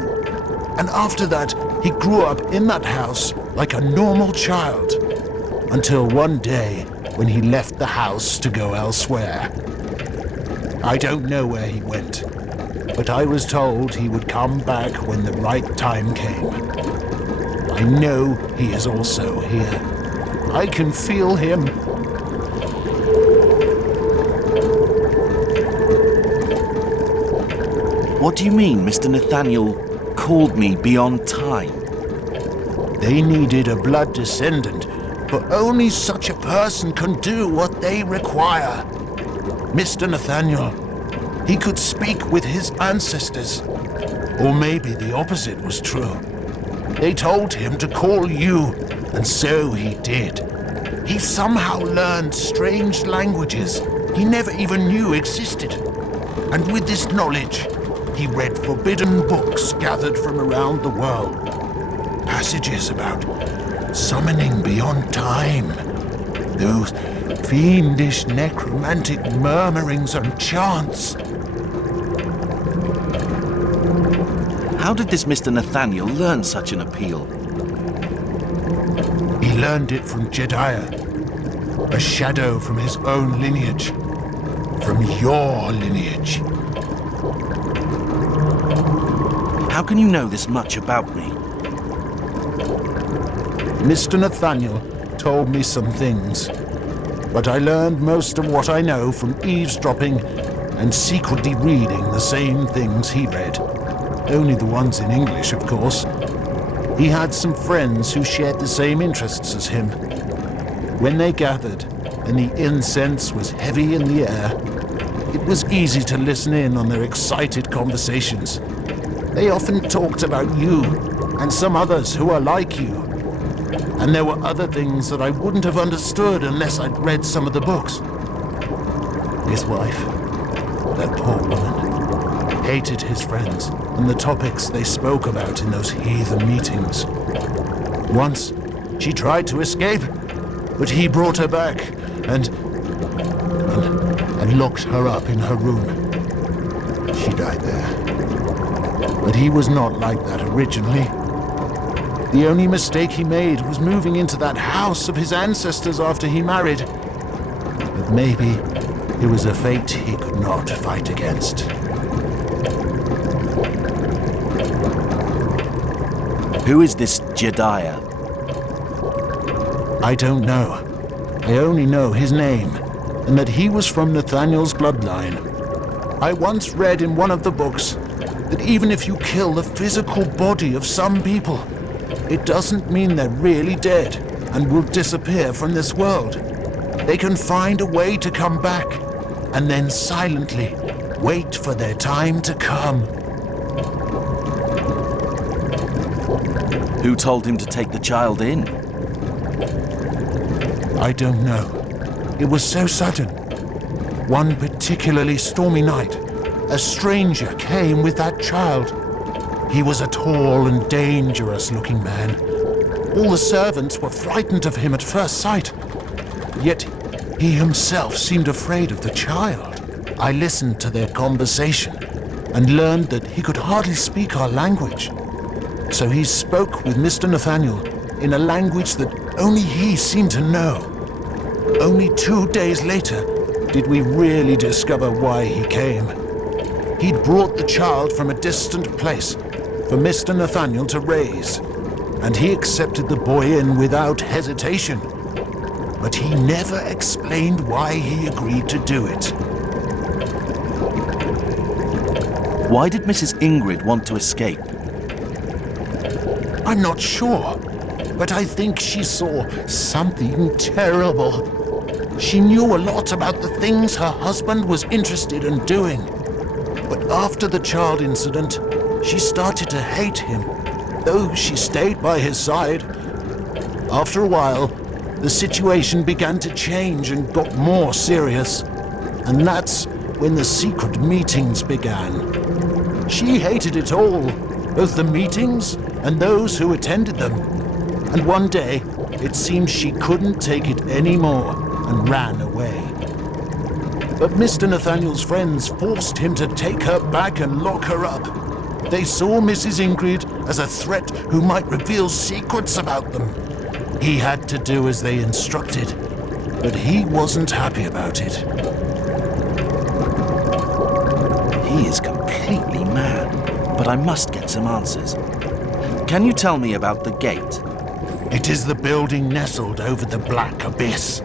And after that, he grew up in that house like a normal child. Until one day, when he left the house to go elsewhere. I don't know where he went, but I was told he would come back when the right time came. I know he is also here. I can feel him. What do you mean Mr. Nathaniel called me beyond time? They needed a blood descendant, but only such a person can do what they require. Mr. Nathaniel, he could speak with his ancestors. Or maybe the opposite was true. They told him to call you, and so he did. He somehow learned strange languages he never even knew existed. And with this knowledge, he read forbidden books gathered from around the world. Passages about summoning beyond time. Those fiendish necromantic murmurings and chants. How did this Mr. Nathaniel learn such an appeal? He learned it from Jedediah, a shadow from his own lineage. From your lineage. How can you know this much about me? Mr. Nathaniel told me some things, but I learned most of what I know from eavesdropping and secretly reading the same things he read. Only the ones in English, of course. He had some friends who shared the same interests as him. When they gathered, and the incense was heavy in the air, it was easy to listen in on their excited conversations. They often talked about you, and some others who are like you. And there were other things that I wouldn't have understood unless I'd read some of the books. His wife, that poor woman, hated his friends and the topics they spoke about in those heathen meetings. Once, she tried to escape, but he brought her back and locked her up in her room. She died there. But he was not like that originally. The only mistake he made was moving into that house of his ancestors after he married. But maybe it was a fate he could not fight against. Who is this Jedediah? I don't know. I only know his name, and that he was from Nathaniel's bloodline. I once read in one of the books that even if you kill the physical body of some people, it doesn't mean they're really dead and will disappear from this world. They can find a way to come back, and then silently wait for their time to come. Who told him to take the child in? I don't know. It was so sudden. One particularly stormy night, a stranger came with that child. He was a tall and dangerous-looking man. All the servants were frightened of him at first sight. Yet he himself seemed afraid of the child. I listened to their conversation and learned that he could hardly speak our language. So he spoke with Mr. Nathaniel in a language that only he seemed to know. Only 2 days later did we really discover why he came. He'd brought the child from a distant place for Mr. Nathaniel to raise, and he accepted the boy in without hesitation. But he never explained why he agreed to do it. Why did Mrs. Ingrid want to escape? I'm not sure, but I think she saw something terrible. She knew a lot about the things her husband was interested in doing. But after the child incident, she started to hate him, though she stayed by his side. After a while, the situation began to change and got more serious. And that's when the secret meetings began. She hated it all, both the meetings and those who attended them. And one day, it seemed she couldn't take it anymore and ran away. But Mr. Nathaniel's friends forced him to take her back and lock her up. They saw Mrs. Ingrid as a threat who might reveal secrets about them. He had to do as they instructed, but he wasn't happy about it. He is completely mad, but I must get some answers. Can you tell me about the gate? It is the building nestled over the black abyss.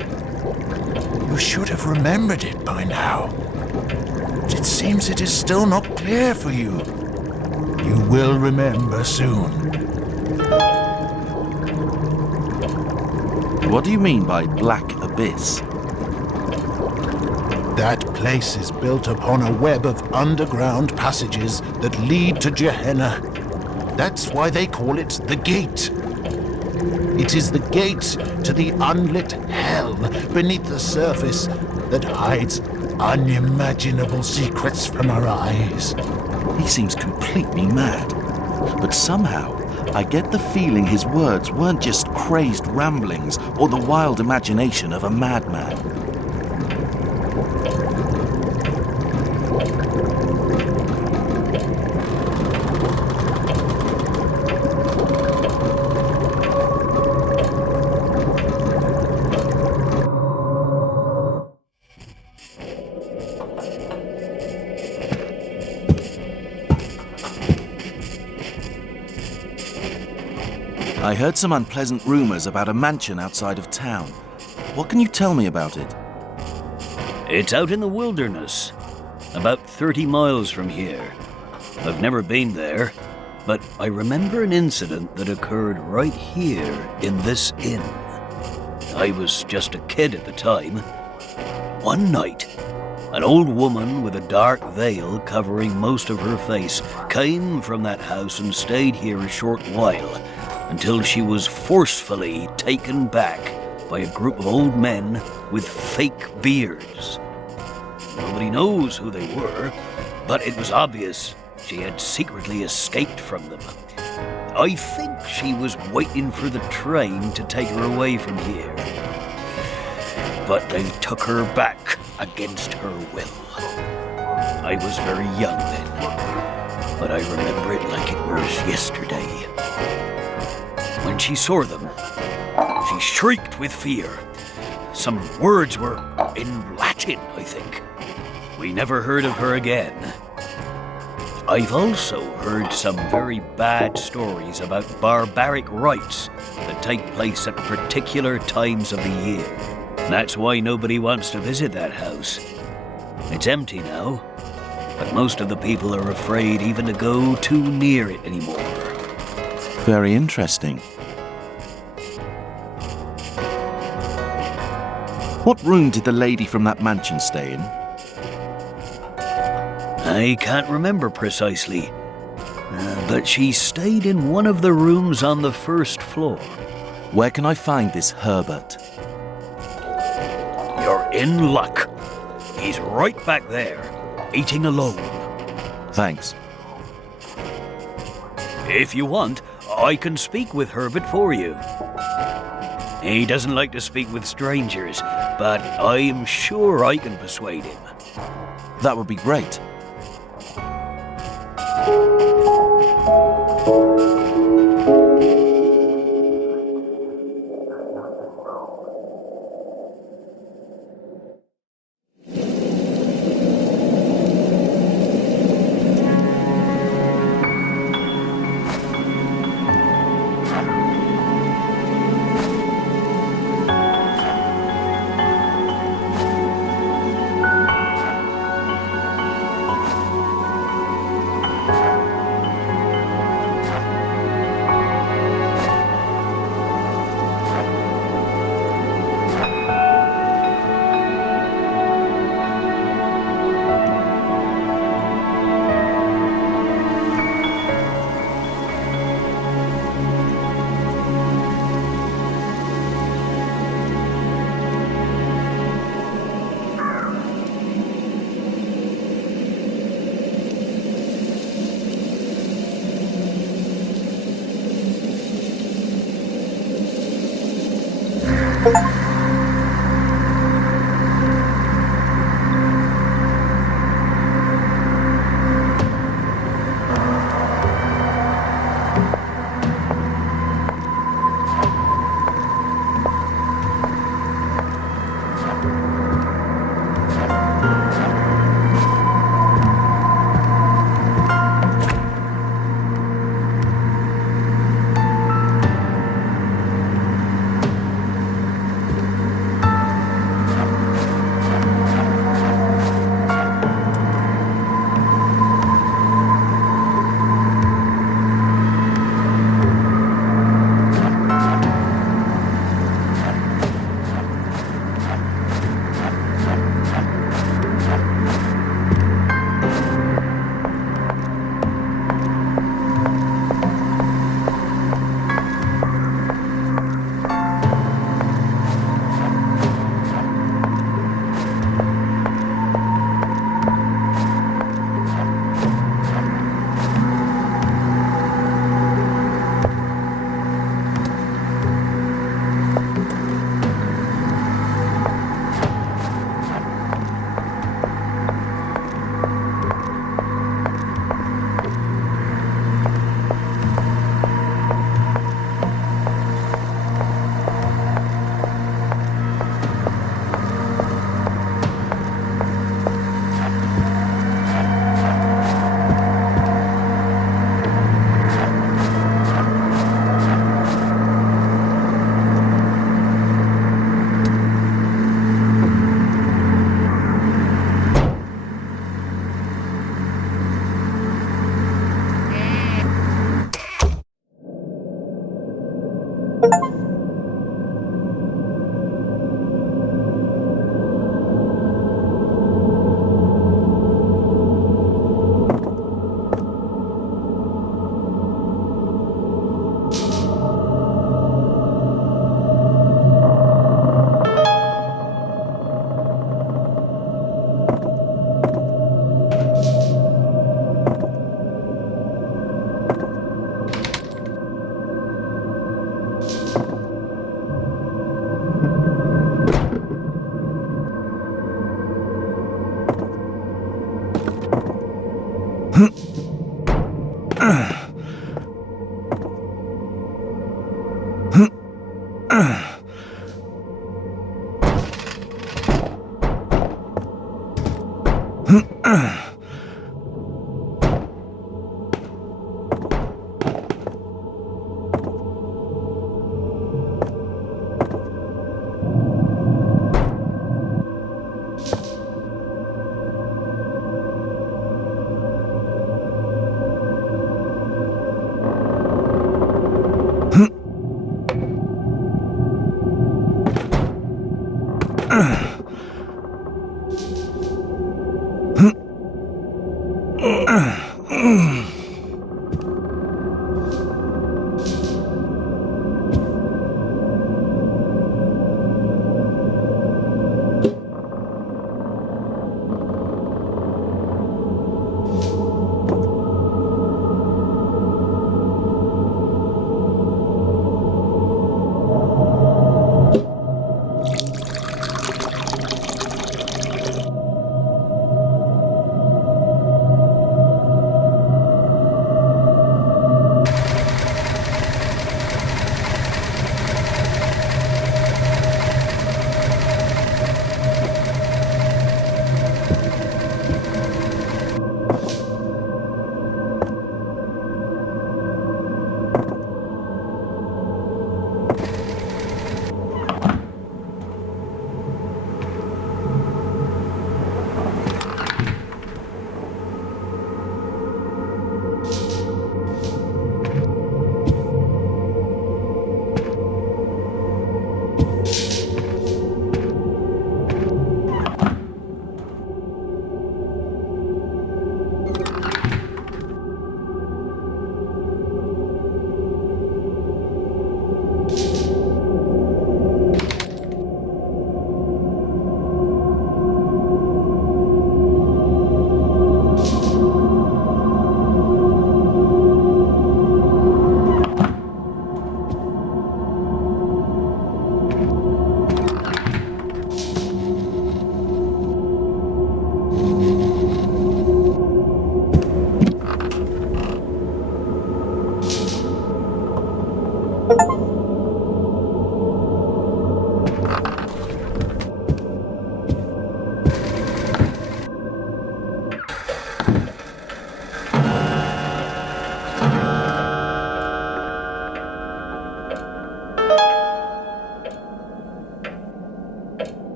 You should have remembered it by now. But it seems it is still not clear for you. You will remember soon. What do you mean by black abyss? That place is built upon a web of underground passages that lead to Gehenna. That's why they call it the Gate. It is the gate to the unlit hell beneath the surface that hides unimaginable secrets from our eyes. He seems completely mad, but somehow I get the feeling his words weren't just crazed ramblings or the wild imagination of a madman. I heard some unpleasant rumors about a mansion outside of town. What can you tell me about it? It's out in the wilderness, about 30 miles from here. I've never been there, but I remember an incident that occurred right here in this inn. I was just a kid at the time. One night, an old woman with a dark veil covering most of her face came from that house and stayed here a short while, until she was forcefully taken back by a group of old men with fake beards. Nobody knows who they were, but it was obvious she had secretly escaped from them. I think she was waiting for the train to take her away from here. But they took her back against her will. I was very young then, but I remember it like it was yesterday. When she saw them, she shrieked with fear. Some words were in Latin, I think. We never heard of her again. I've also heard some very bad stories about barbaric rites that take place at particular times of the year. That's why nobody wants to visit that house. It's empty now, but most of the people are afraid even to go too near it anymore. Very interesting. What room did the lady from that mansion stay in? I can't remember precisely. but she stayed in one of the rooms on the first floor. Where can I find this Herbert? You're in luck. He's right back there, eating alone. Thanks. If you want, I can speak with Herbert for you. He doesn't like to speak with strangers, but I am sure I can persuade him. That would be great.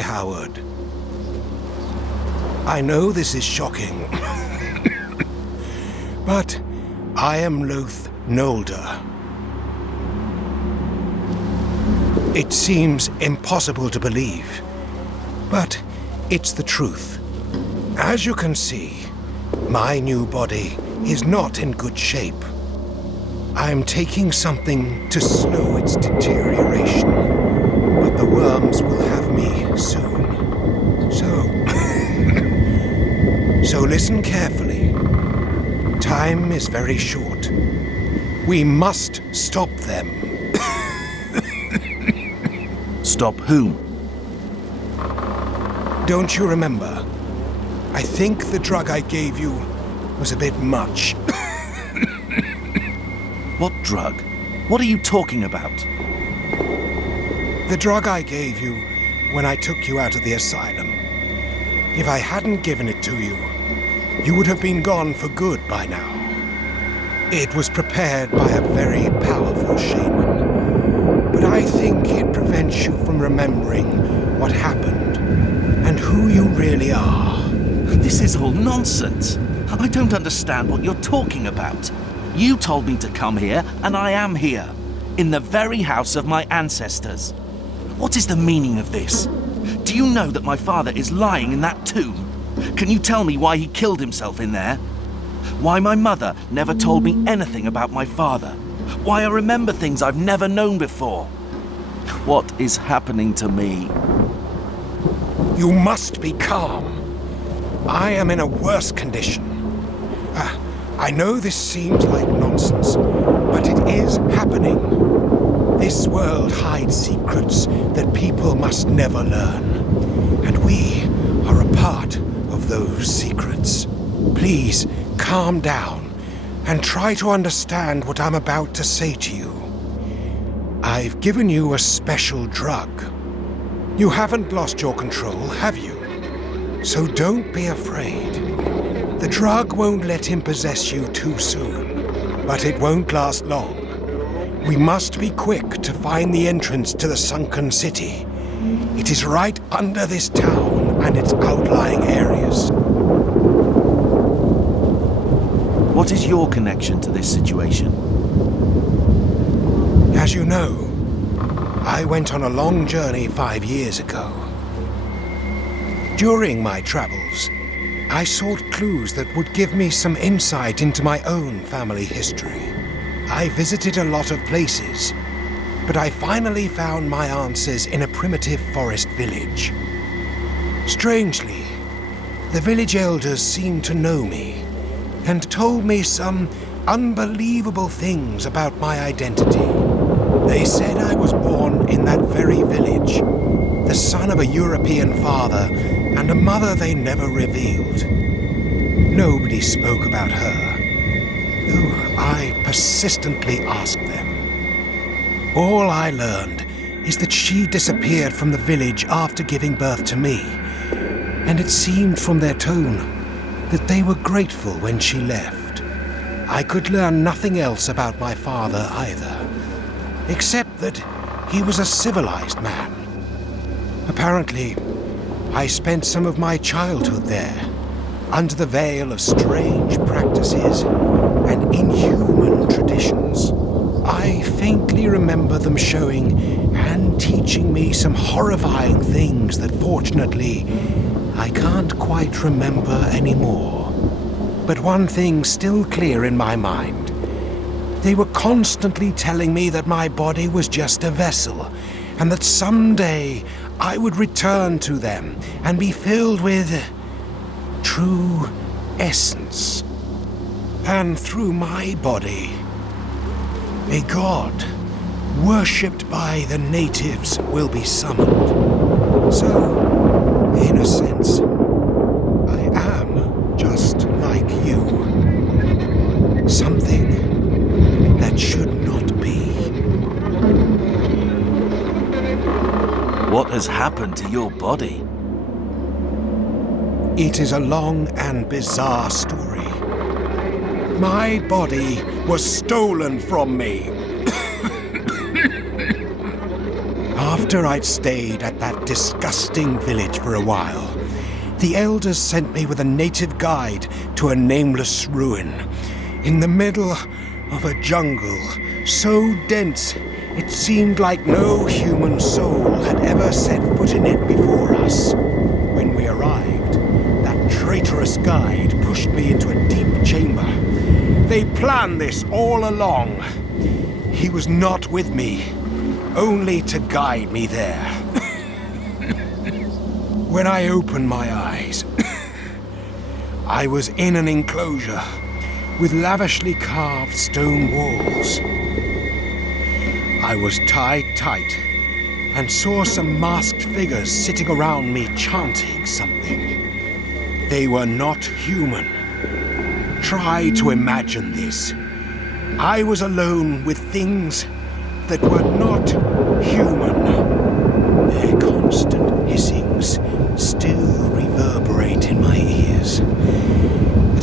Howard. I know this is shocking, but I am Loath Nolder. It seems impossible to believe, but it's the truth. As you can see, my new body is not in good shape. I'm taking something to slow its deterioration, but the worms will have me soon. So listen carefully. Time is very short. We must stop them. Stop whom? Don't you remember? I think the drug I gave you was a bit much. What drug? What are you talking about? The drug I gave you when I took you out of the asylum. If I hadn't given it to you, you would have been gone for good by now. It was prepared by a very powerful shaman, but I think it prevents you from remembering what happened and who you really are. This is all nonsense. I don't understand what you're talking about. You told me to come here, and I am here, in the very house of my ancestors. What is the meaning of this? Do you know that my father is lying in that tomb? Can you tell me why he killed himself in there? Why my mother never told me anything about my father? Why I remember things I've never known before? What is happening to me? You must be calm. I am in a worse condition. I know this seems like nonsense, but it is happening. This world hides secrets that people must never learn, and we are a part of those secrets. Please, calm down and try to understand what I'm about to say to you. I've given you a special drug. You haven't lost your control, have you? So don't be afraid. The drug won't let him possess you too soon, but it won't last long. We must be quick to find the entrance to the sunken city. It is right under this town and its outlying areas. What is your connection to this situation? As you know, I went on a long journey 5 years ago. During my travels, I sought clues that would give me some insight into my own family history. I visited a lot of places, but I finally found my answers in a primitive forest village. Strangely, the village elders seemed to know me and told me some unbelievable things about my identity. They said I was born in that very village, the son of a European father and a mother they never revealed. Nobody spoke about her, though I persistently asked them. All I learned is that she disappeared from the village after giving birth to me, and it seemed from their tone that they were grateful when she left. I could learn nothing else about my father either, except that he was a civilized man. Apparently, I spent some of my childhood there, under the veil of strange practices and inhuman traditions. I faintly remember them showing and teaching me some horrifying things that fortunately I can't quite remember anymore. But one thing's still clear in my mind. They were constantly telling me that my body was just a vessel, and that someday I would return to them and be filled with true essence. And through my body, a god worshipped by the natives will be summoned. So, in a sense, I am just like you. Something that should not be. What has happened to your body? It is a long and bizarre story. My body was stolen from me. After I'd stayed at that disgusting village for a while, the elders sent me with a native guide to a nameless ruin in the middle of a jungle so dense it seemed like no human soul had ever set foot in it before us. When we arrived, that traitorous guide pushed me into a deep chamber. They planned this all along. He was not with me, only to guide me there. When I opened my eyes, I was in an enclosure with lavishly carved stone walls. I was tied tight and saw some masked figures sitting around me chanting something. They were not human. Try to imagine this. I was alone with things that were not human. Their constant hissings still reverberate in my ears.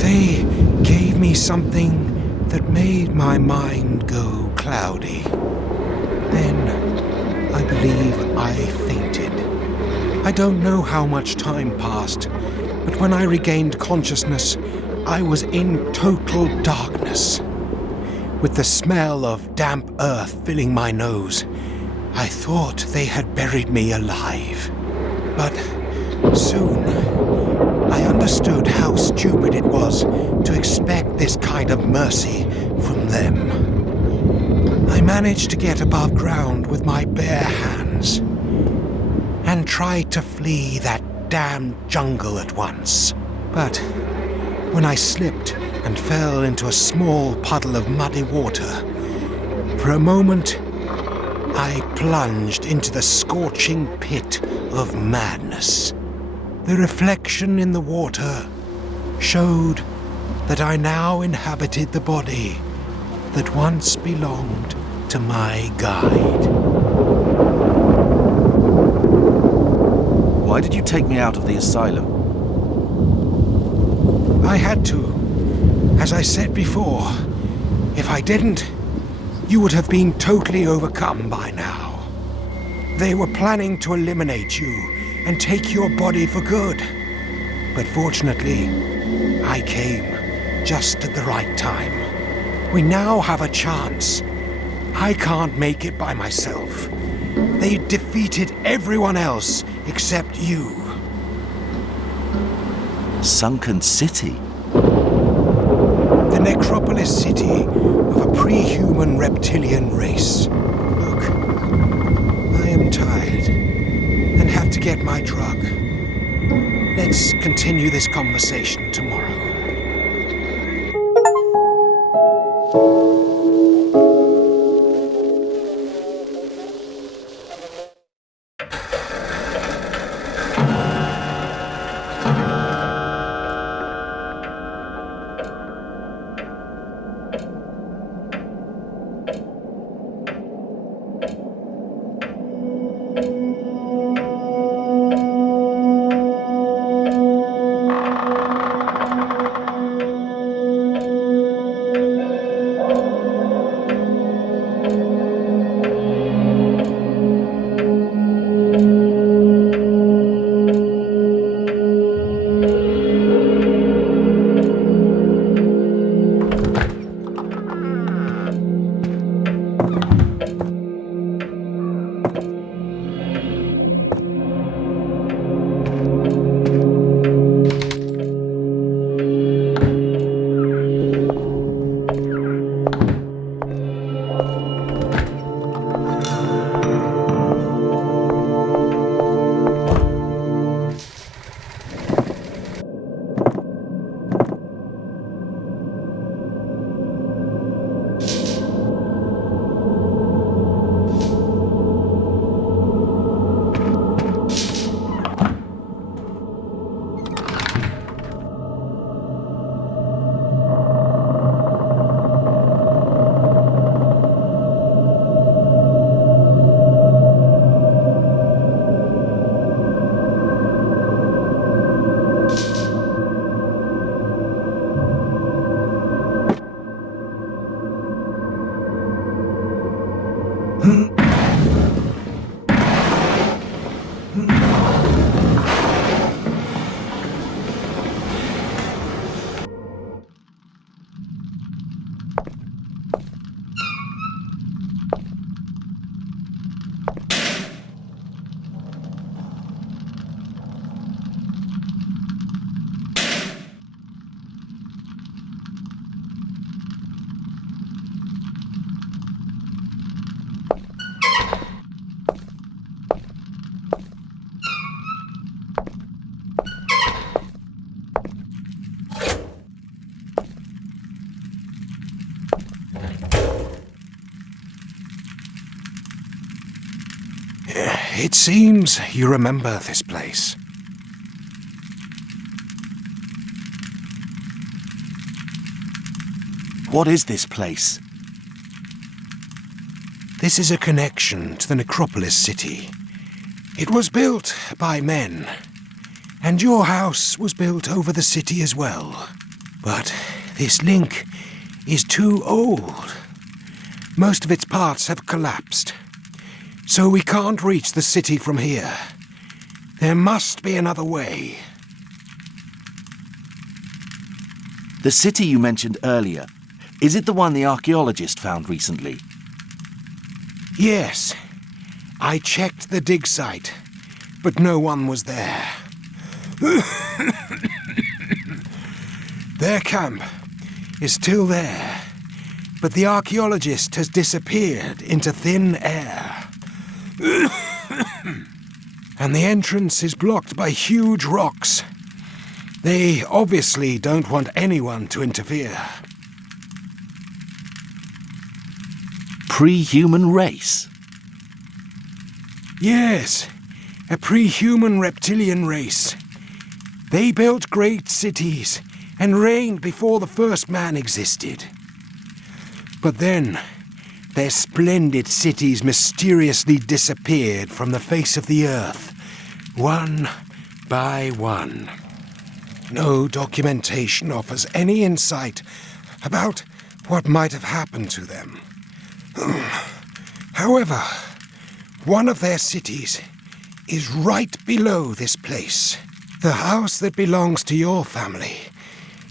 They gave me something that made my mind go cloudy. Then, I believe I fainted. I don't know how much time passed, but when I regained consciousness, I was in total darkness. With the smell of damp earth filling my nose, I thought they had buried me alive. But soon, I understood how stupid it was to expect this kind of mercy from them. I managed to get above ground with my bare hands and tried to flee that damned jungle at once. But when I slipped and fell into a small puddle of muddy water, for a moment I plunged into the scorching pit of madness. The reflection in the water showed that I now inhabited the body that once belonged to my guide. Why did you take me out of the asylum? I had to. As I said before, if I didn't, you would have been totally overcome by now. They were planning to eliminate you and take your body for good. But fortunately, I came just at the right time. We now have a chance. I can't make it by myself. They defeated everyone else except you. Sunken City? The necropolis city of a pre-human reptilian race. Look, I am tired and have to get my drug. Let's continue this conversation tomorrow. It seems you remember this place. What is this place? This is a connection to the Necropolis city. It was built by men, and your house was built over the city as well. But this link is too old. Most of its parts have collapsed, so we can't reach the city from here. There must be another way. The city you mentioned earlier, is it the one the archaeologist found recently? Yes. I checked the dig site, but no one was there. Their camp is still there, but the archaeologist has disappeared into thin air. And the entrance is blocked by huge rocks. They obviously don't want anyone to interfere. Pre-human race? Yes, a pre-human reptilian race. They built great cities and reigned before the first man existed. But then, their splendid cities mysteriously disappeared from the face of the earth, one by one. No documentation offers any insight about what might have happened to them. However, one of their cities is right below this place. The house that belongs to your family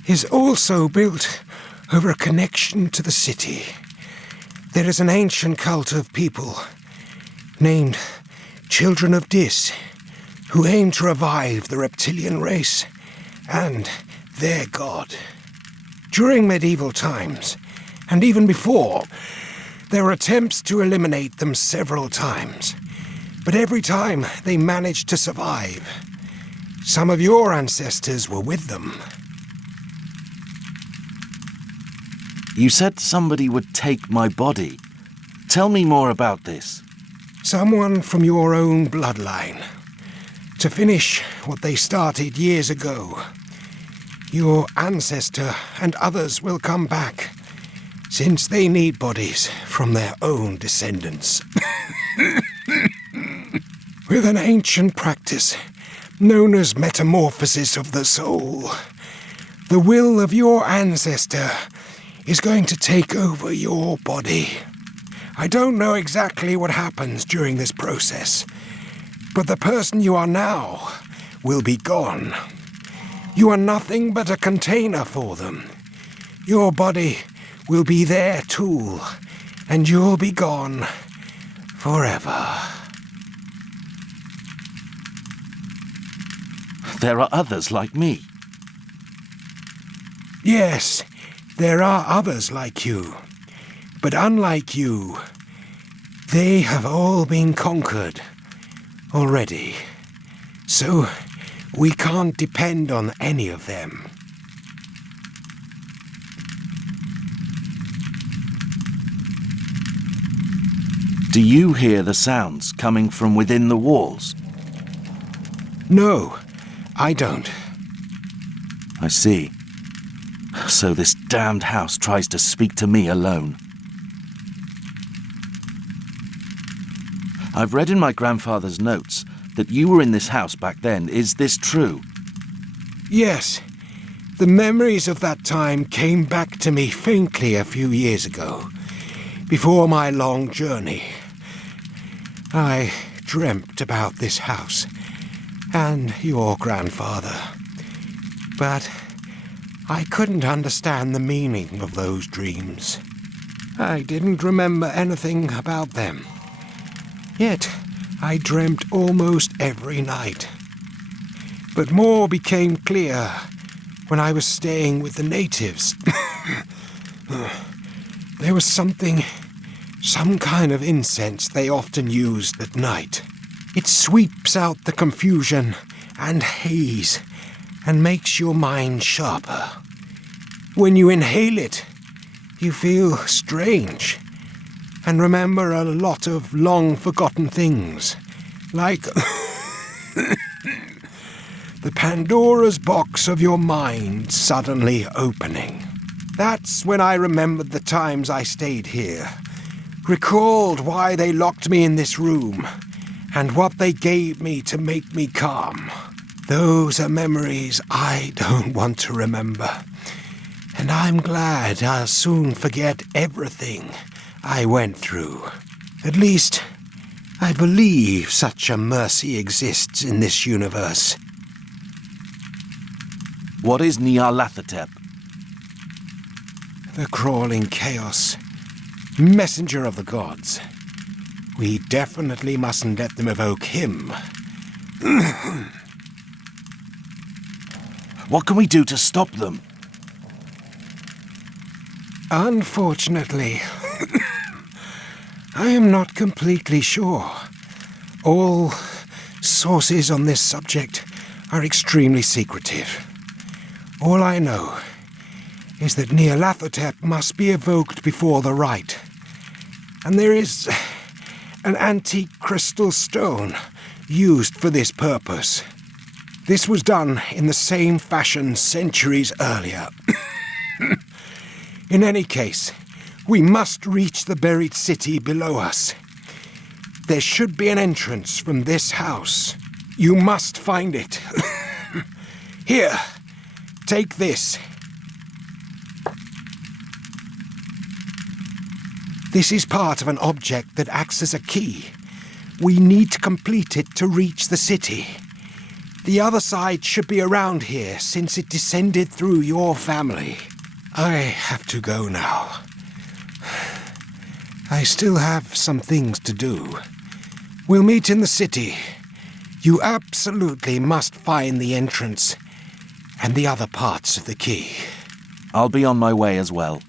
is also built over a connection to the city. There is an ancient cult of people named Children of Dis who aim to revive the reptilian race and their god. During medieval times, and even before, there were attempts to eliminate them several times, but every time they managed to survive. Some of your ancestors were with them. You said somebody would take my body. Tell me more about this. Someone from your own bloodline. To finish what they started years ago. Your ancestor and others will come back, since they need bodies from their own descendants. With an ancient practice known as metamorphosis of the soul, the will of your ancestor is going to take over your body. I don't know exactly what happens during this process, but the person you are now will be gone. You are nothing but a container for them. Your body will be their tool, and you'll be gone forever. There are others like me. Yes, there are others like you. But unlike you, they have all been conquered already. So we can't depend on any of them. Do you hear the sounds coming from within the walls? No, I don't. I see. So this damned house tries to speak to me alone. I've read in my grandfather's notes that you were in this house back then. Is this true? Yes. The memories of that time came back to me faintly a few years ago, before my long journey. I dreamt about this house and your grandfather, but I couldn't understand the meaning of those dreams. I didn't remember anything about them. Yet, I dreamt almost every night. But more became clear when I was staying with the natives. There was some kind of incense they often used at night. It sweeps out the confusion and haze and makes your mind sharper. When you inhale it, You feel strange and remember a lot of long-forgotten things, like the Pandora's box of your mind suddenly opening. That's when I remembered the times I stayed here, recalled why they locked me in this room, and what they gave me to make me calm. Those are memories I don't want to remember, and I'm glad I'll soon forget everything I went through. At least, I believe such a mercy exists in this universe. What is Nyarlathotep? The crawling chaos. Messenger of the gods. We definitely mustn't let them evoke him. What can we do to stop them? Unfortunately, I am not completely sure. All sources on this subject are extremely secretive. All I know is that Nyarlathotep must be evoked before the rite. And there is an antique crystal stone used for this purpose. This was done in the same fashion centuries earlier. In any case, we must reach the buried city below us. There should be an entrance from this house. You must find it. Here, take this. This is part of an object that acts as a key. We need to complete it to reach the city. The other side should be around here, since it descended through your family. I have to go now. I still have some things to do. We'll meet in the city. You absolutely must find the entrance and the other parts of the key. I'll be on my way as well.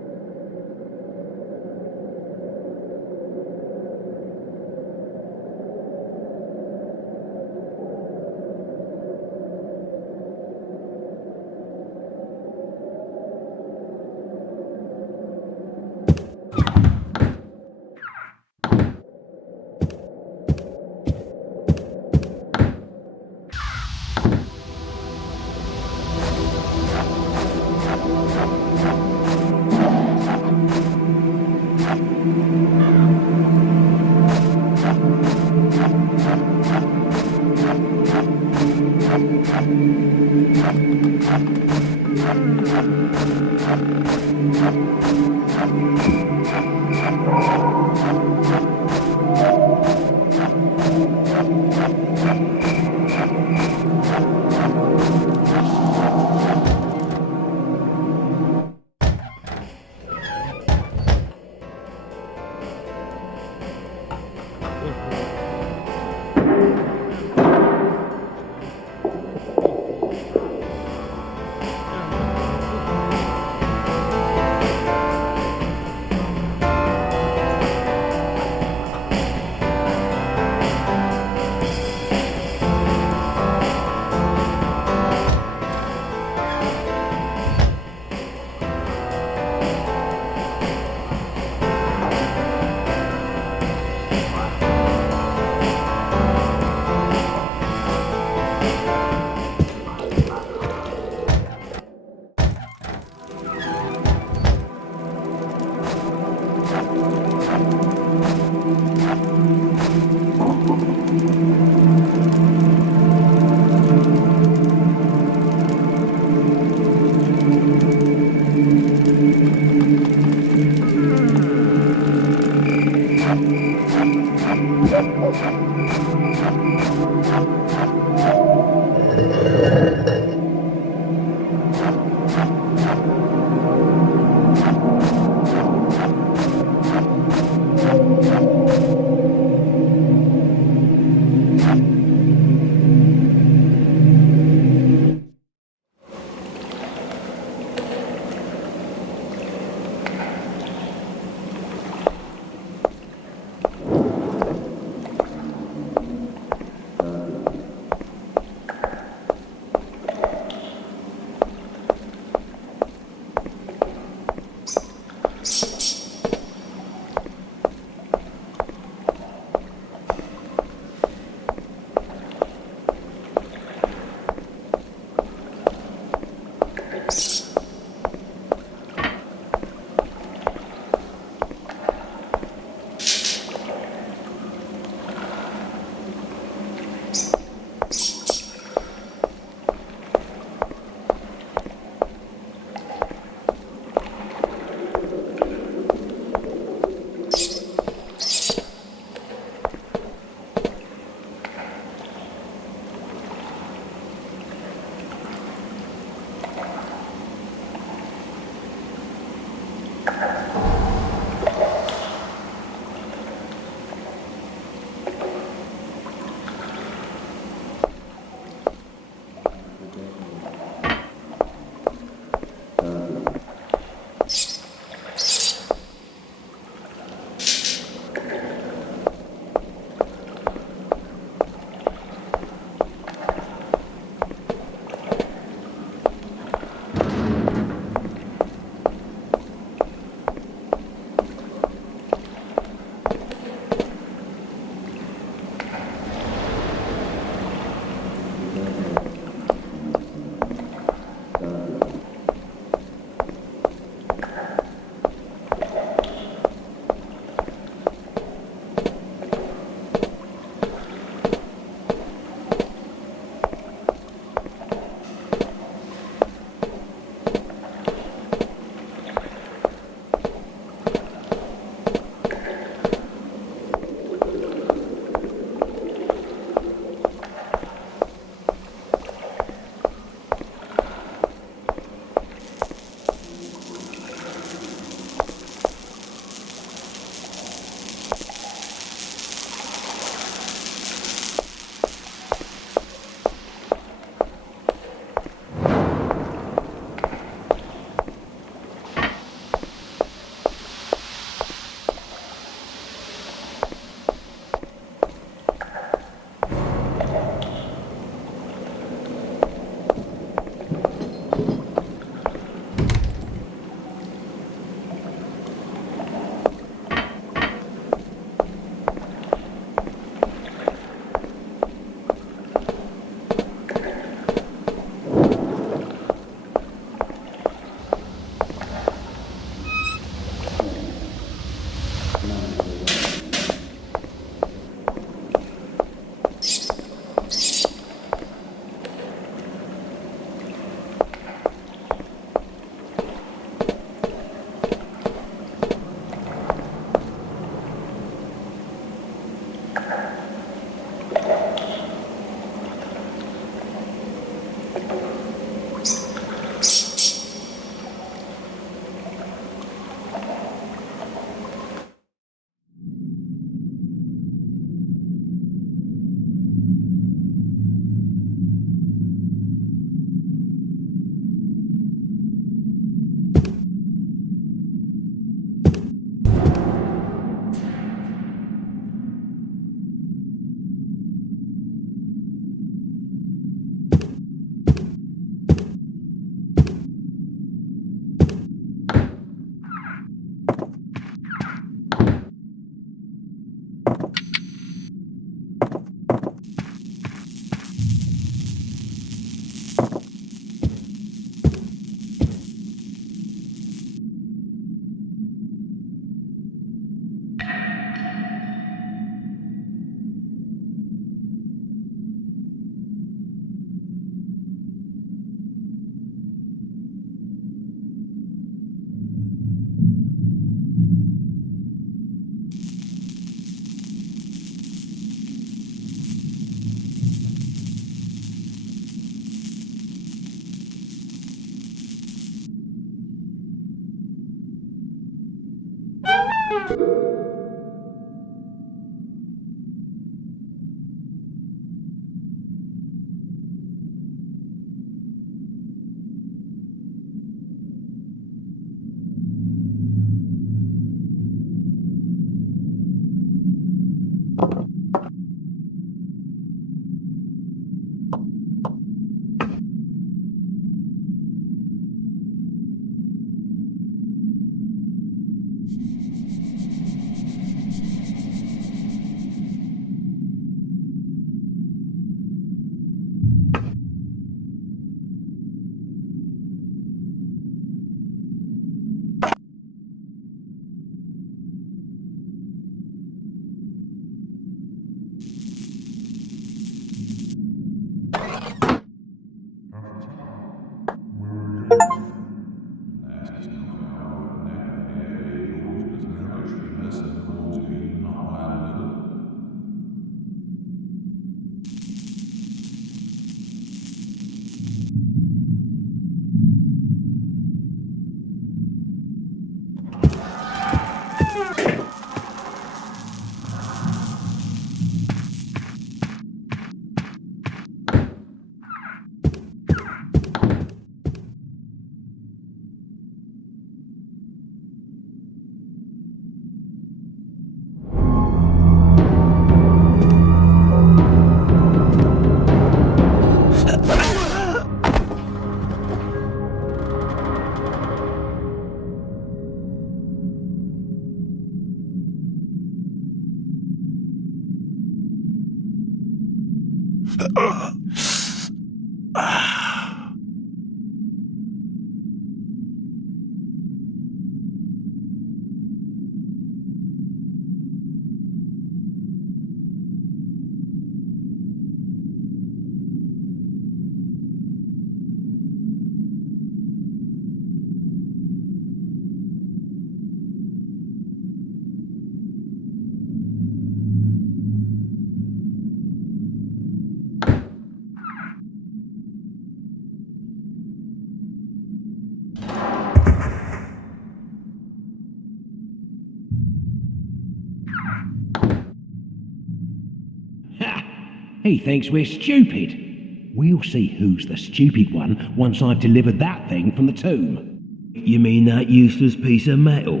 He thinks we're stupid. We'll see who's the stupid one once I've delivered that thing from the tomb. You mean that useless piece of metal?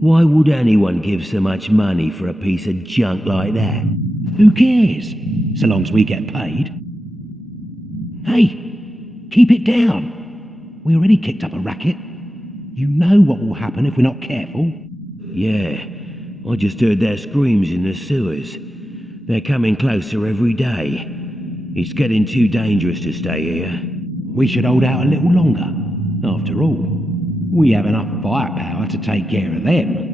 Why would anyone give so much money for a piece of junk like that? Who cares? So long as we get paid. Hey, keep it down. We already kicked up a racket. You know what will happen if we're not careful. Yeah, I just heard their screams in the sewers. They're coming closer every day. It's getting too dangerous to stay here. We should hold out a little longer. After all, we have enough firepower to take care of them.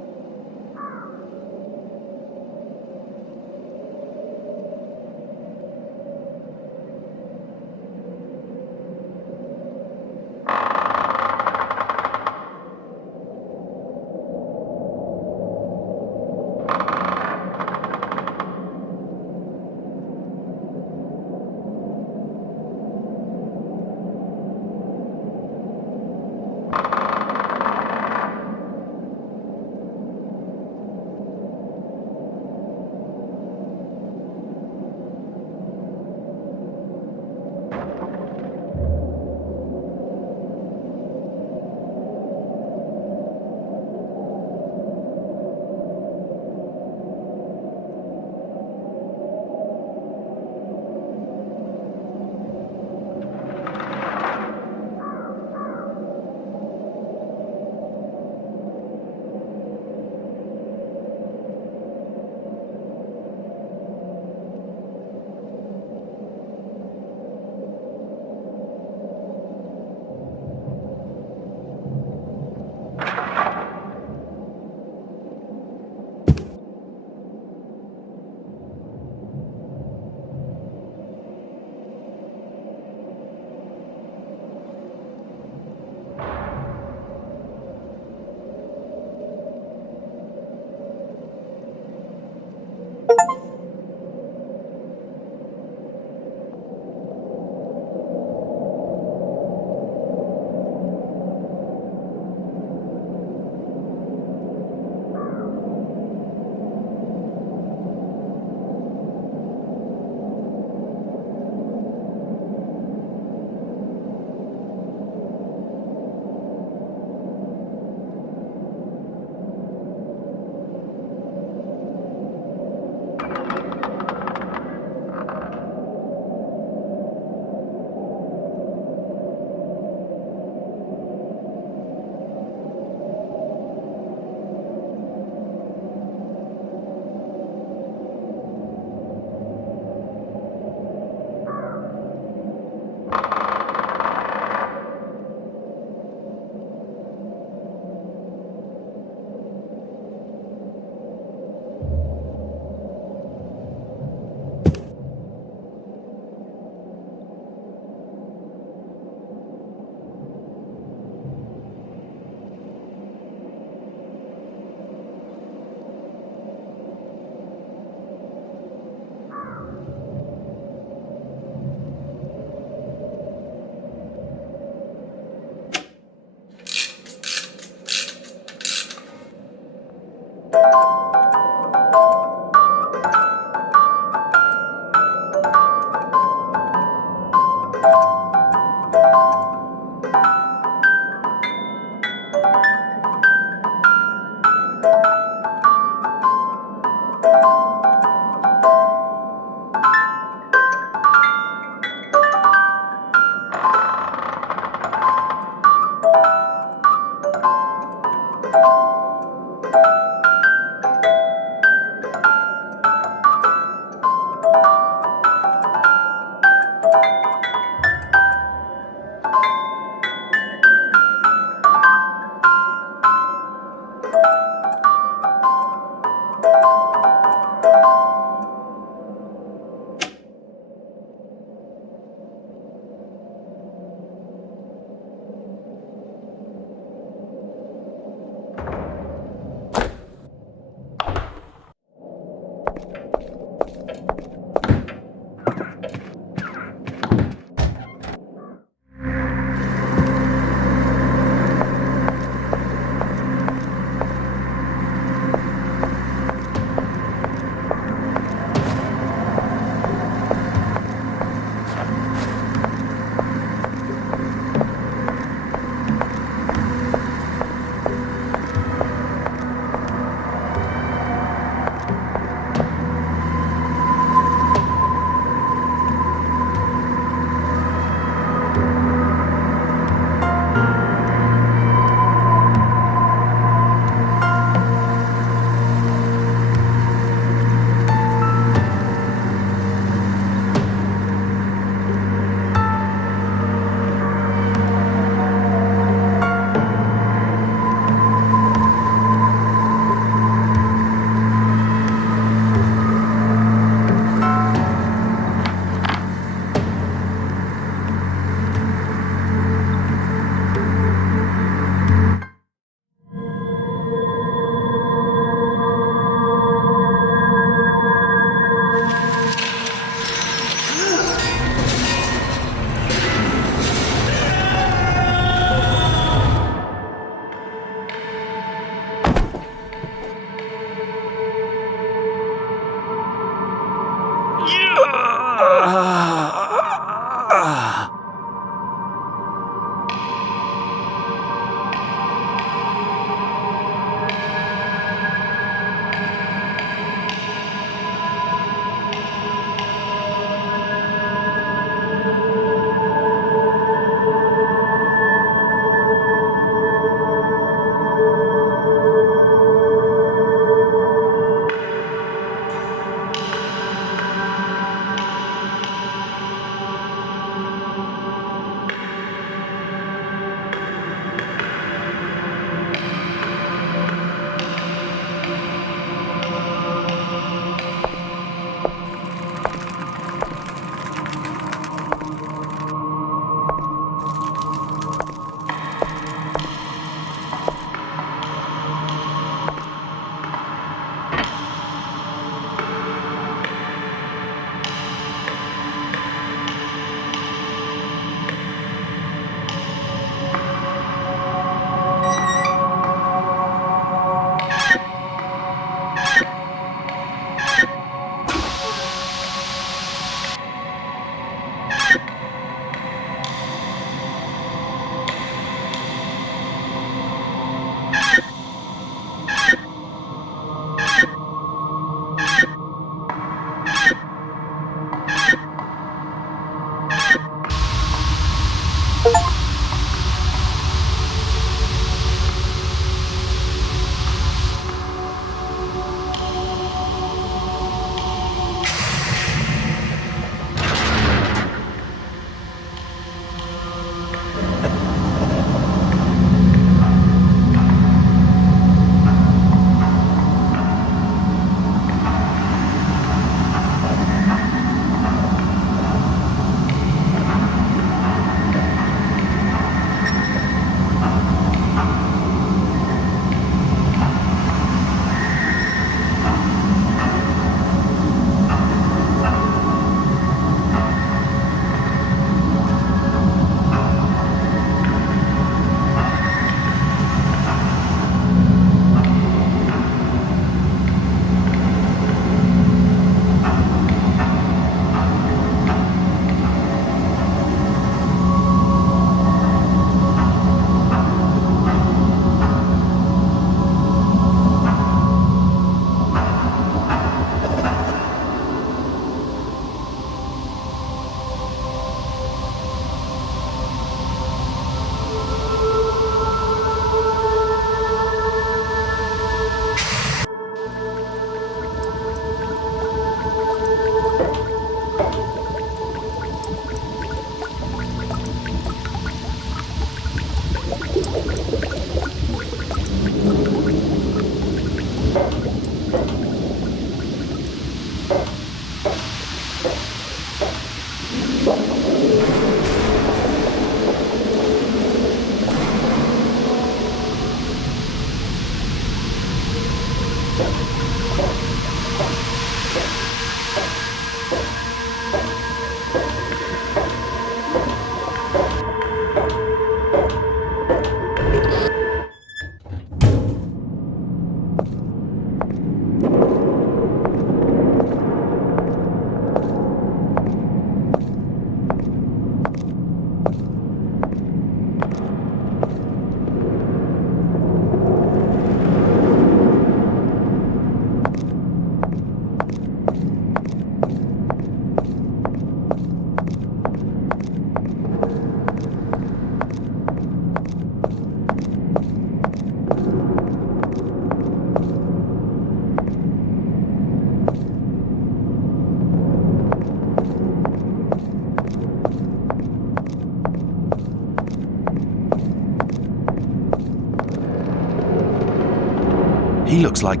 He looks like...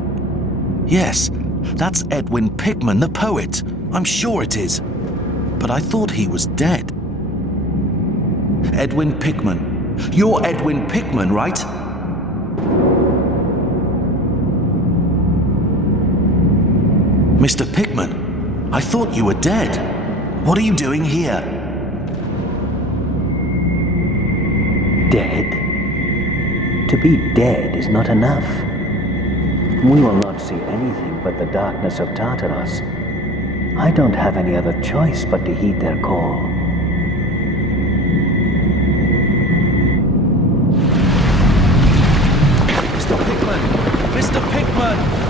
Yes, that's Edwin Pikman, the poet. I'm sure it is. But I thought he was dead. Edwin Pikman. You're Edwin Pikman, right? Mr. Pikman, I thought you were dead. What are you doing here? Dead? To be dead is not enough. We will not see anything but the darkness of Tartarus. I don't have any other choice but to heed their call. Mr. Pikman! Mr. Pikman!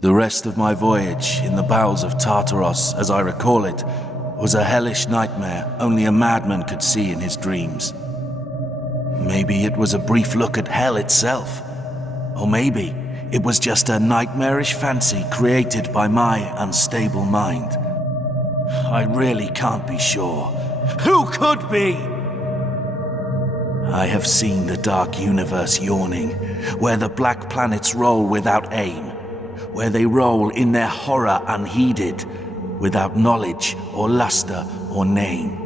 The rest of my voyage in the bowels of Tartaros, as I recall it, was a hellish nightmare only a madman could see in his dreams. Maybe it was a brief look at hell itself. Or maybe it was just a nightmarish fancy created by my unstable mind. I really can't be sure. Who could be? I have seen the dark universe yawning, where the black planets roll without aim, where they roll in their horror unheeded, without knowledge or luster or name.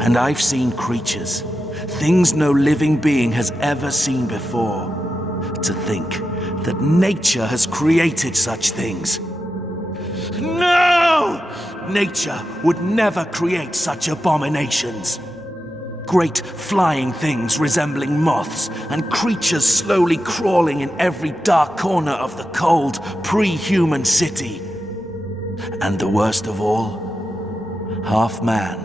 And I've seen creatures, things no living being has ever seen before. To think that nature has created such things. No! Nature would never create such abominations. Great flying things resembling moths, and creatures slowly crawling in every dark corner of the cold, pre-human city. And the worst of all, half man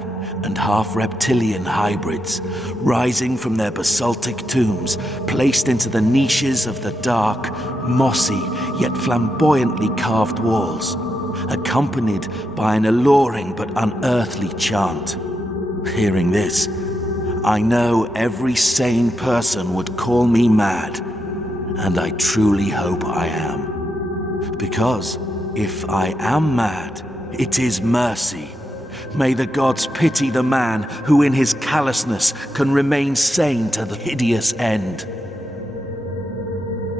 and half reptilian hybrids, rising from their basaltic tombs, placed into the niches of the dark, mossy, yet flamboyantly carved walls, accompanied by an alluring but unearthly chant. Hearing this, I know every sane person would call me mad, and I truly hope I am. Because if I am mad, it is mercy. May the gods pity the man who in his callousness can remain sane to the hideous end.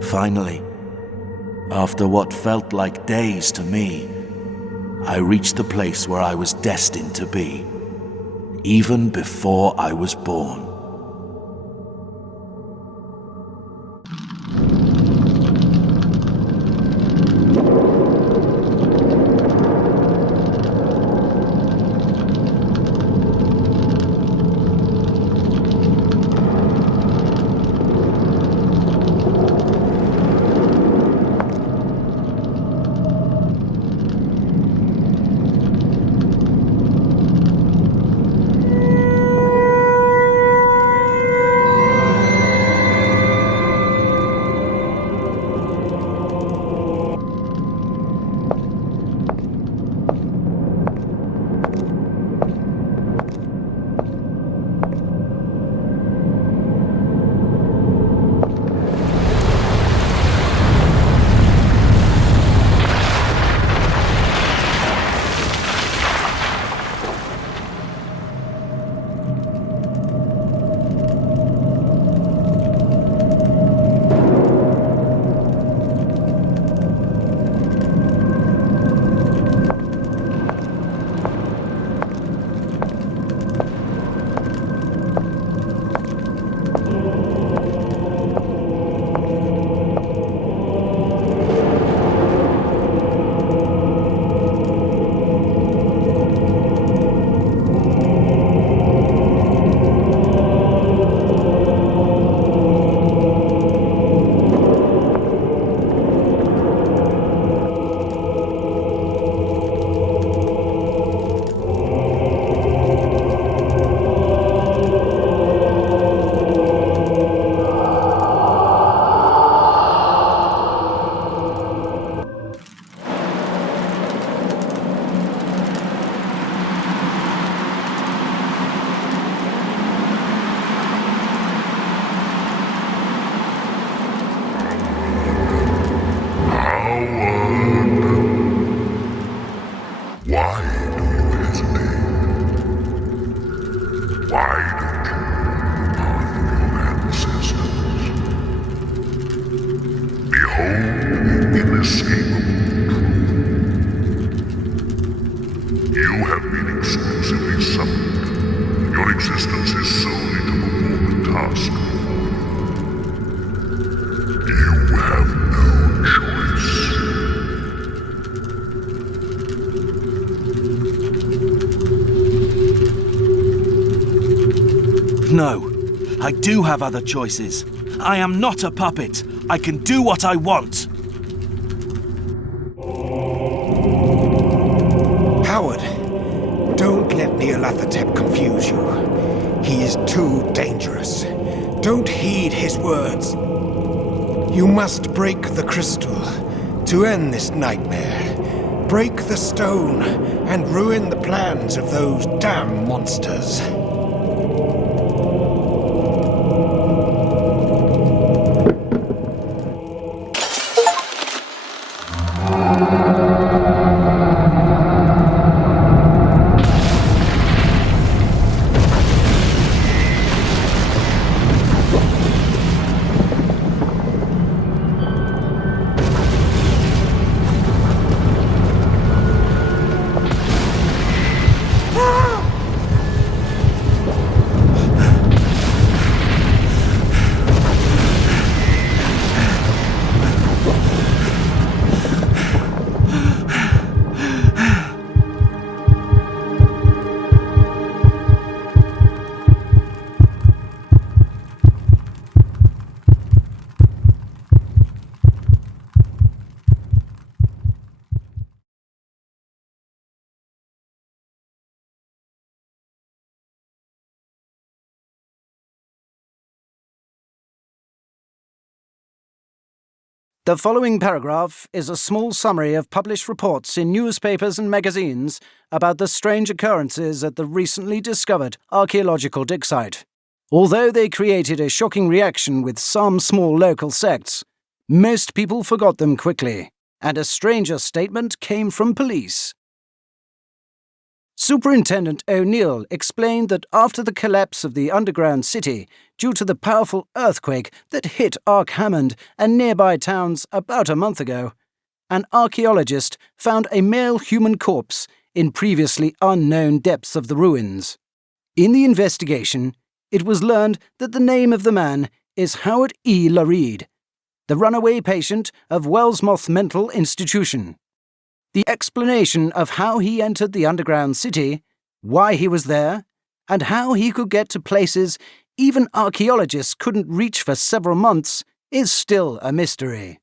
Finally, after what felt like days to me, I reached the place where I was destined to be, even before I was born. No, I do have other choices. I am not a puppet. I can do what I want. Howard, don't let Nyarlathotep confuse you. He is too dangerous. Don't heed his words. You must break the crystal to end this nightmare. Break the stone and ruin the plans of those damn monsters. The following paragraph is a small summary of published reports in newspapers and magazines about the strange occurrences at the recently discovered archaeological dig site. Although they created a shocking reaction with some small local sects, most people forgot them quickly, and a stranger statement came from police. Superintendent O'Neill explained that after the collapse of the underground city, due to the powerful earthquake that hit Arkham and nearby towns about a month ago, an archaeologist found a male human corpse in previously unknown depths of the ruins. In the investigation, it was learned that the name of the man is Howard E. Lareed, the runaway patient of Wellsmoth Mental Institution. The explanation of how he entered the underground city, why he was there, and how he could get to places even archaeologists couldn't reach for several months is still a mystery.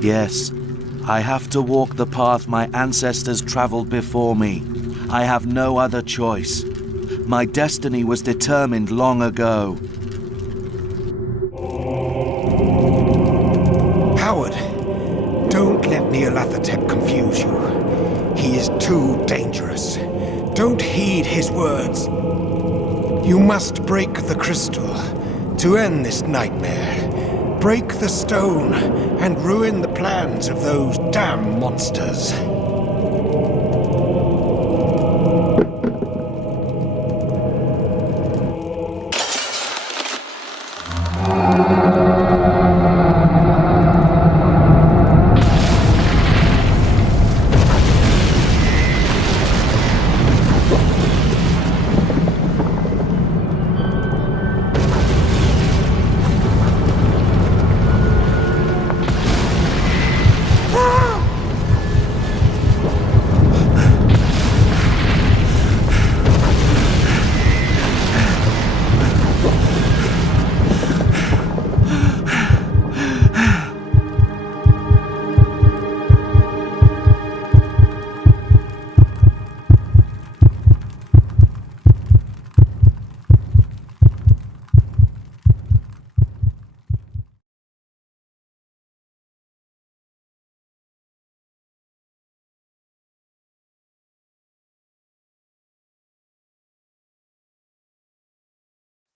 Yes, I have to walk the path my ancestors traveled before me. I have no other choice. My destiny was determined long ago. Howard, don't let Nyarlathotep confuse you. He is too dangerous. Don't heed his words. You must break the crystal to end this nightmare. Break the stone and ruin the plans of those damn monsters.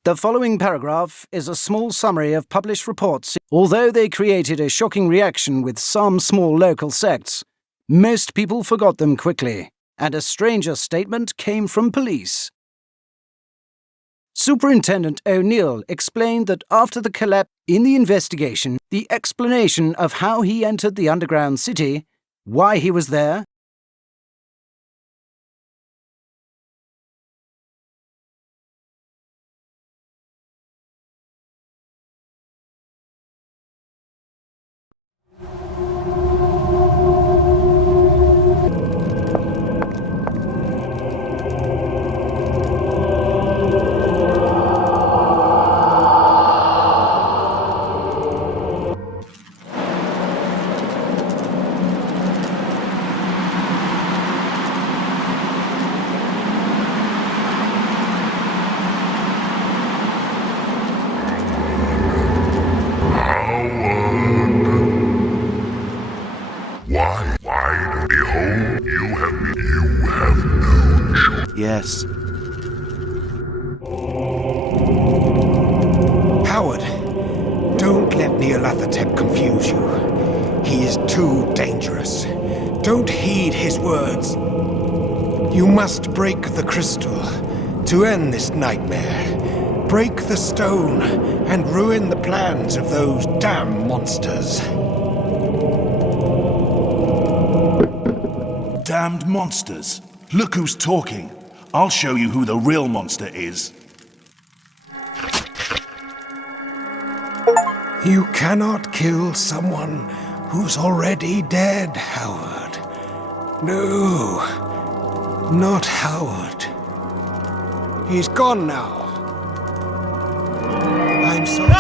The following paragraph is a small summary of published reports. Although they created a shocking reaction with some small local sects, most people forgot them quickly, and a stranger statement came from police. Superintendent O'Neill explained that after the collapse in the investigation, the explanation of how he entered the underground city, why he was there, Yes. Howard, don't let Nyarlathotep confuse you. He is too dangerous. Don't heed his words. You must break the crystal to end this nightmare. Break the stone and ruin the plans of those damn monsters. Damned monsters. Look who's talking. I'll show you who the real monster is. You cannot kill someone who's already dead, Howard. No, not Howard. He's gone now. I'm sorry,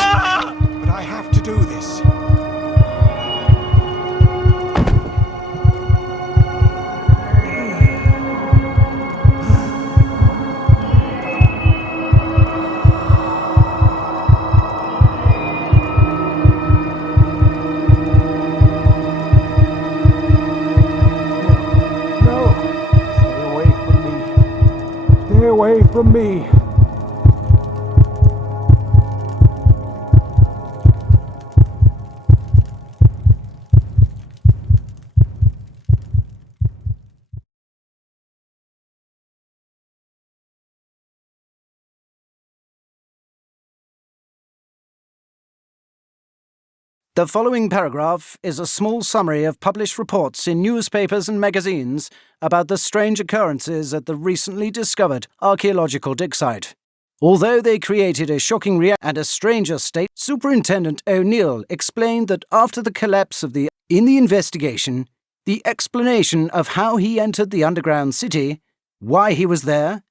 but I have to do this. Away from me. The following paragraph is a small summary of published reports in newspapers and magazines about the strange occurrences at the recently discovered archaeological dig site. Although they created a shocking reaction and a stranger state, Superintendent O'Neill explained that after the collapse of the investigation, the explanation of how he entered the underground city, why he was there,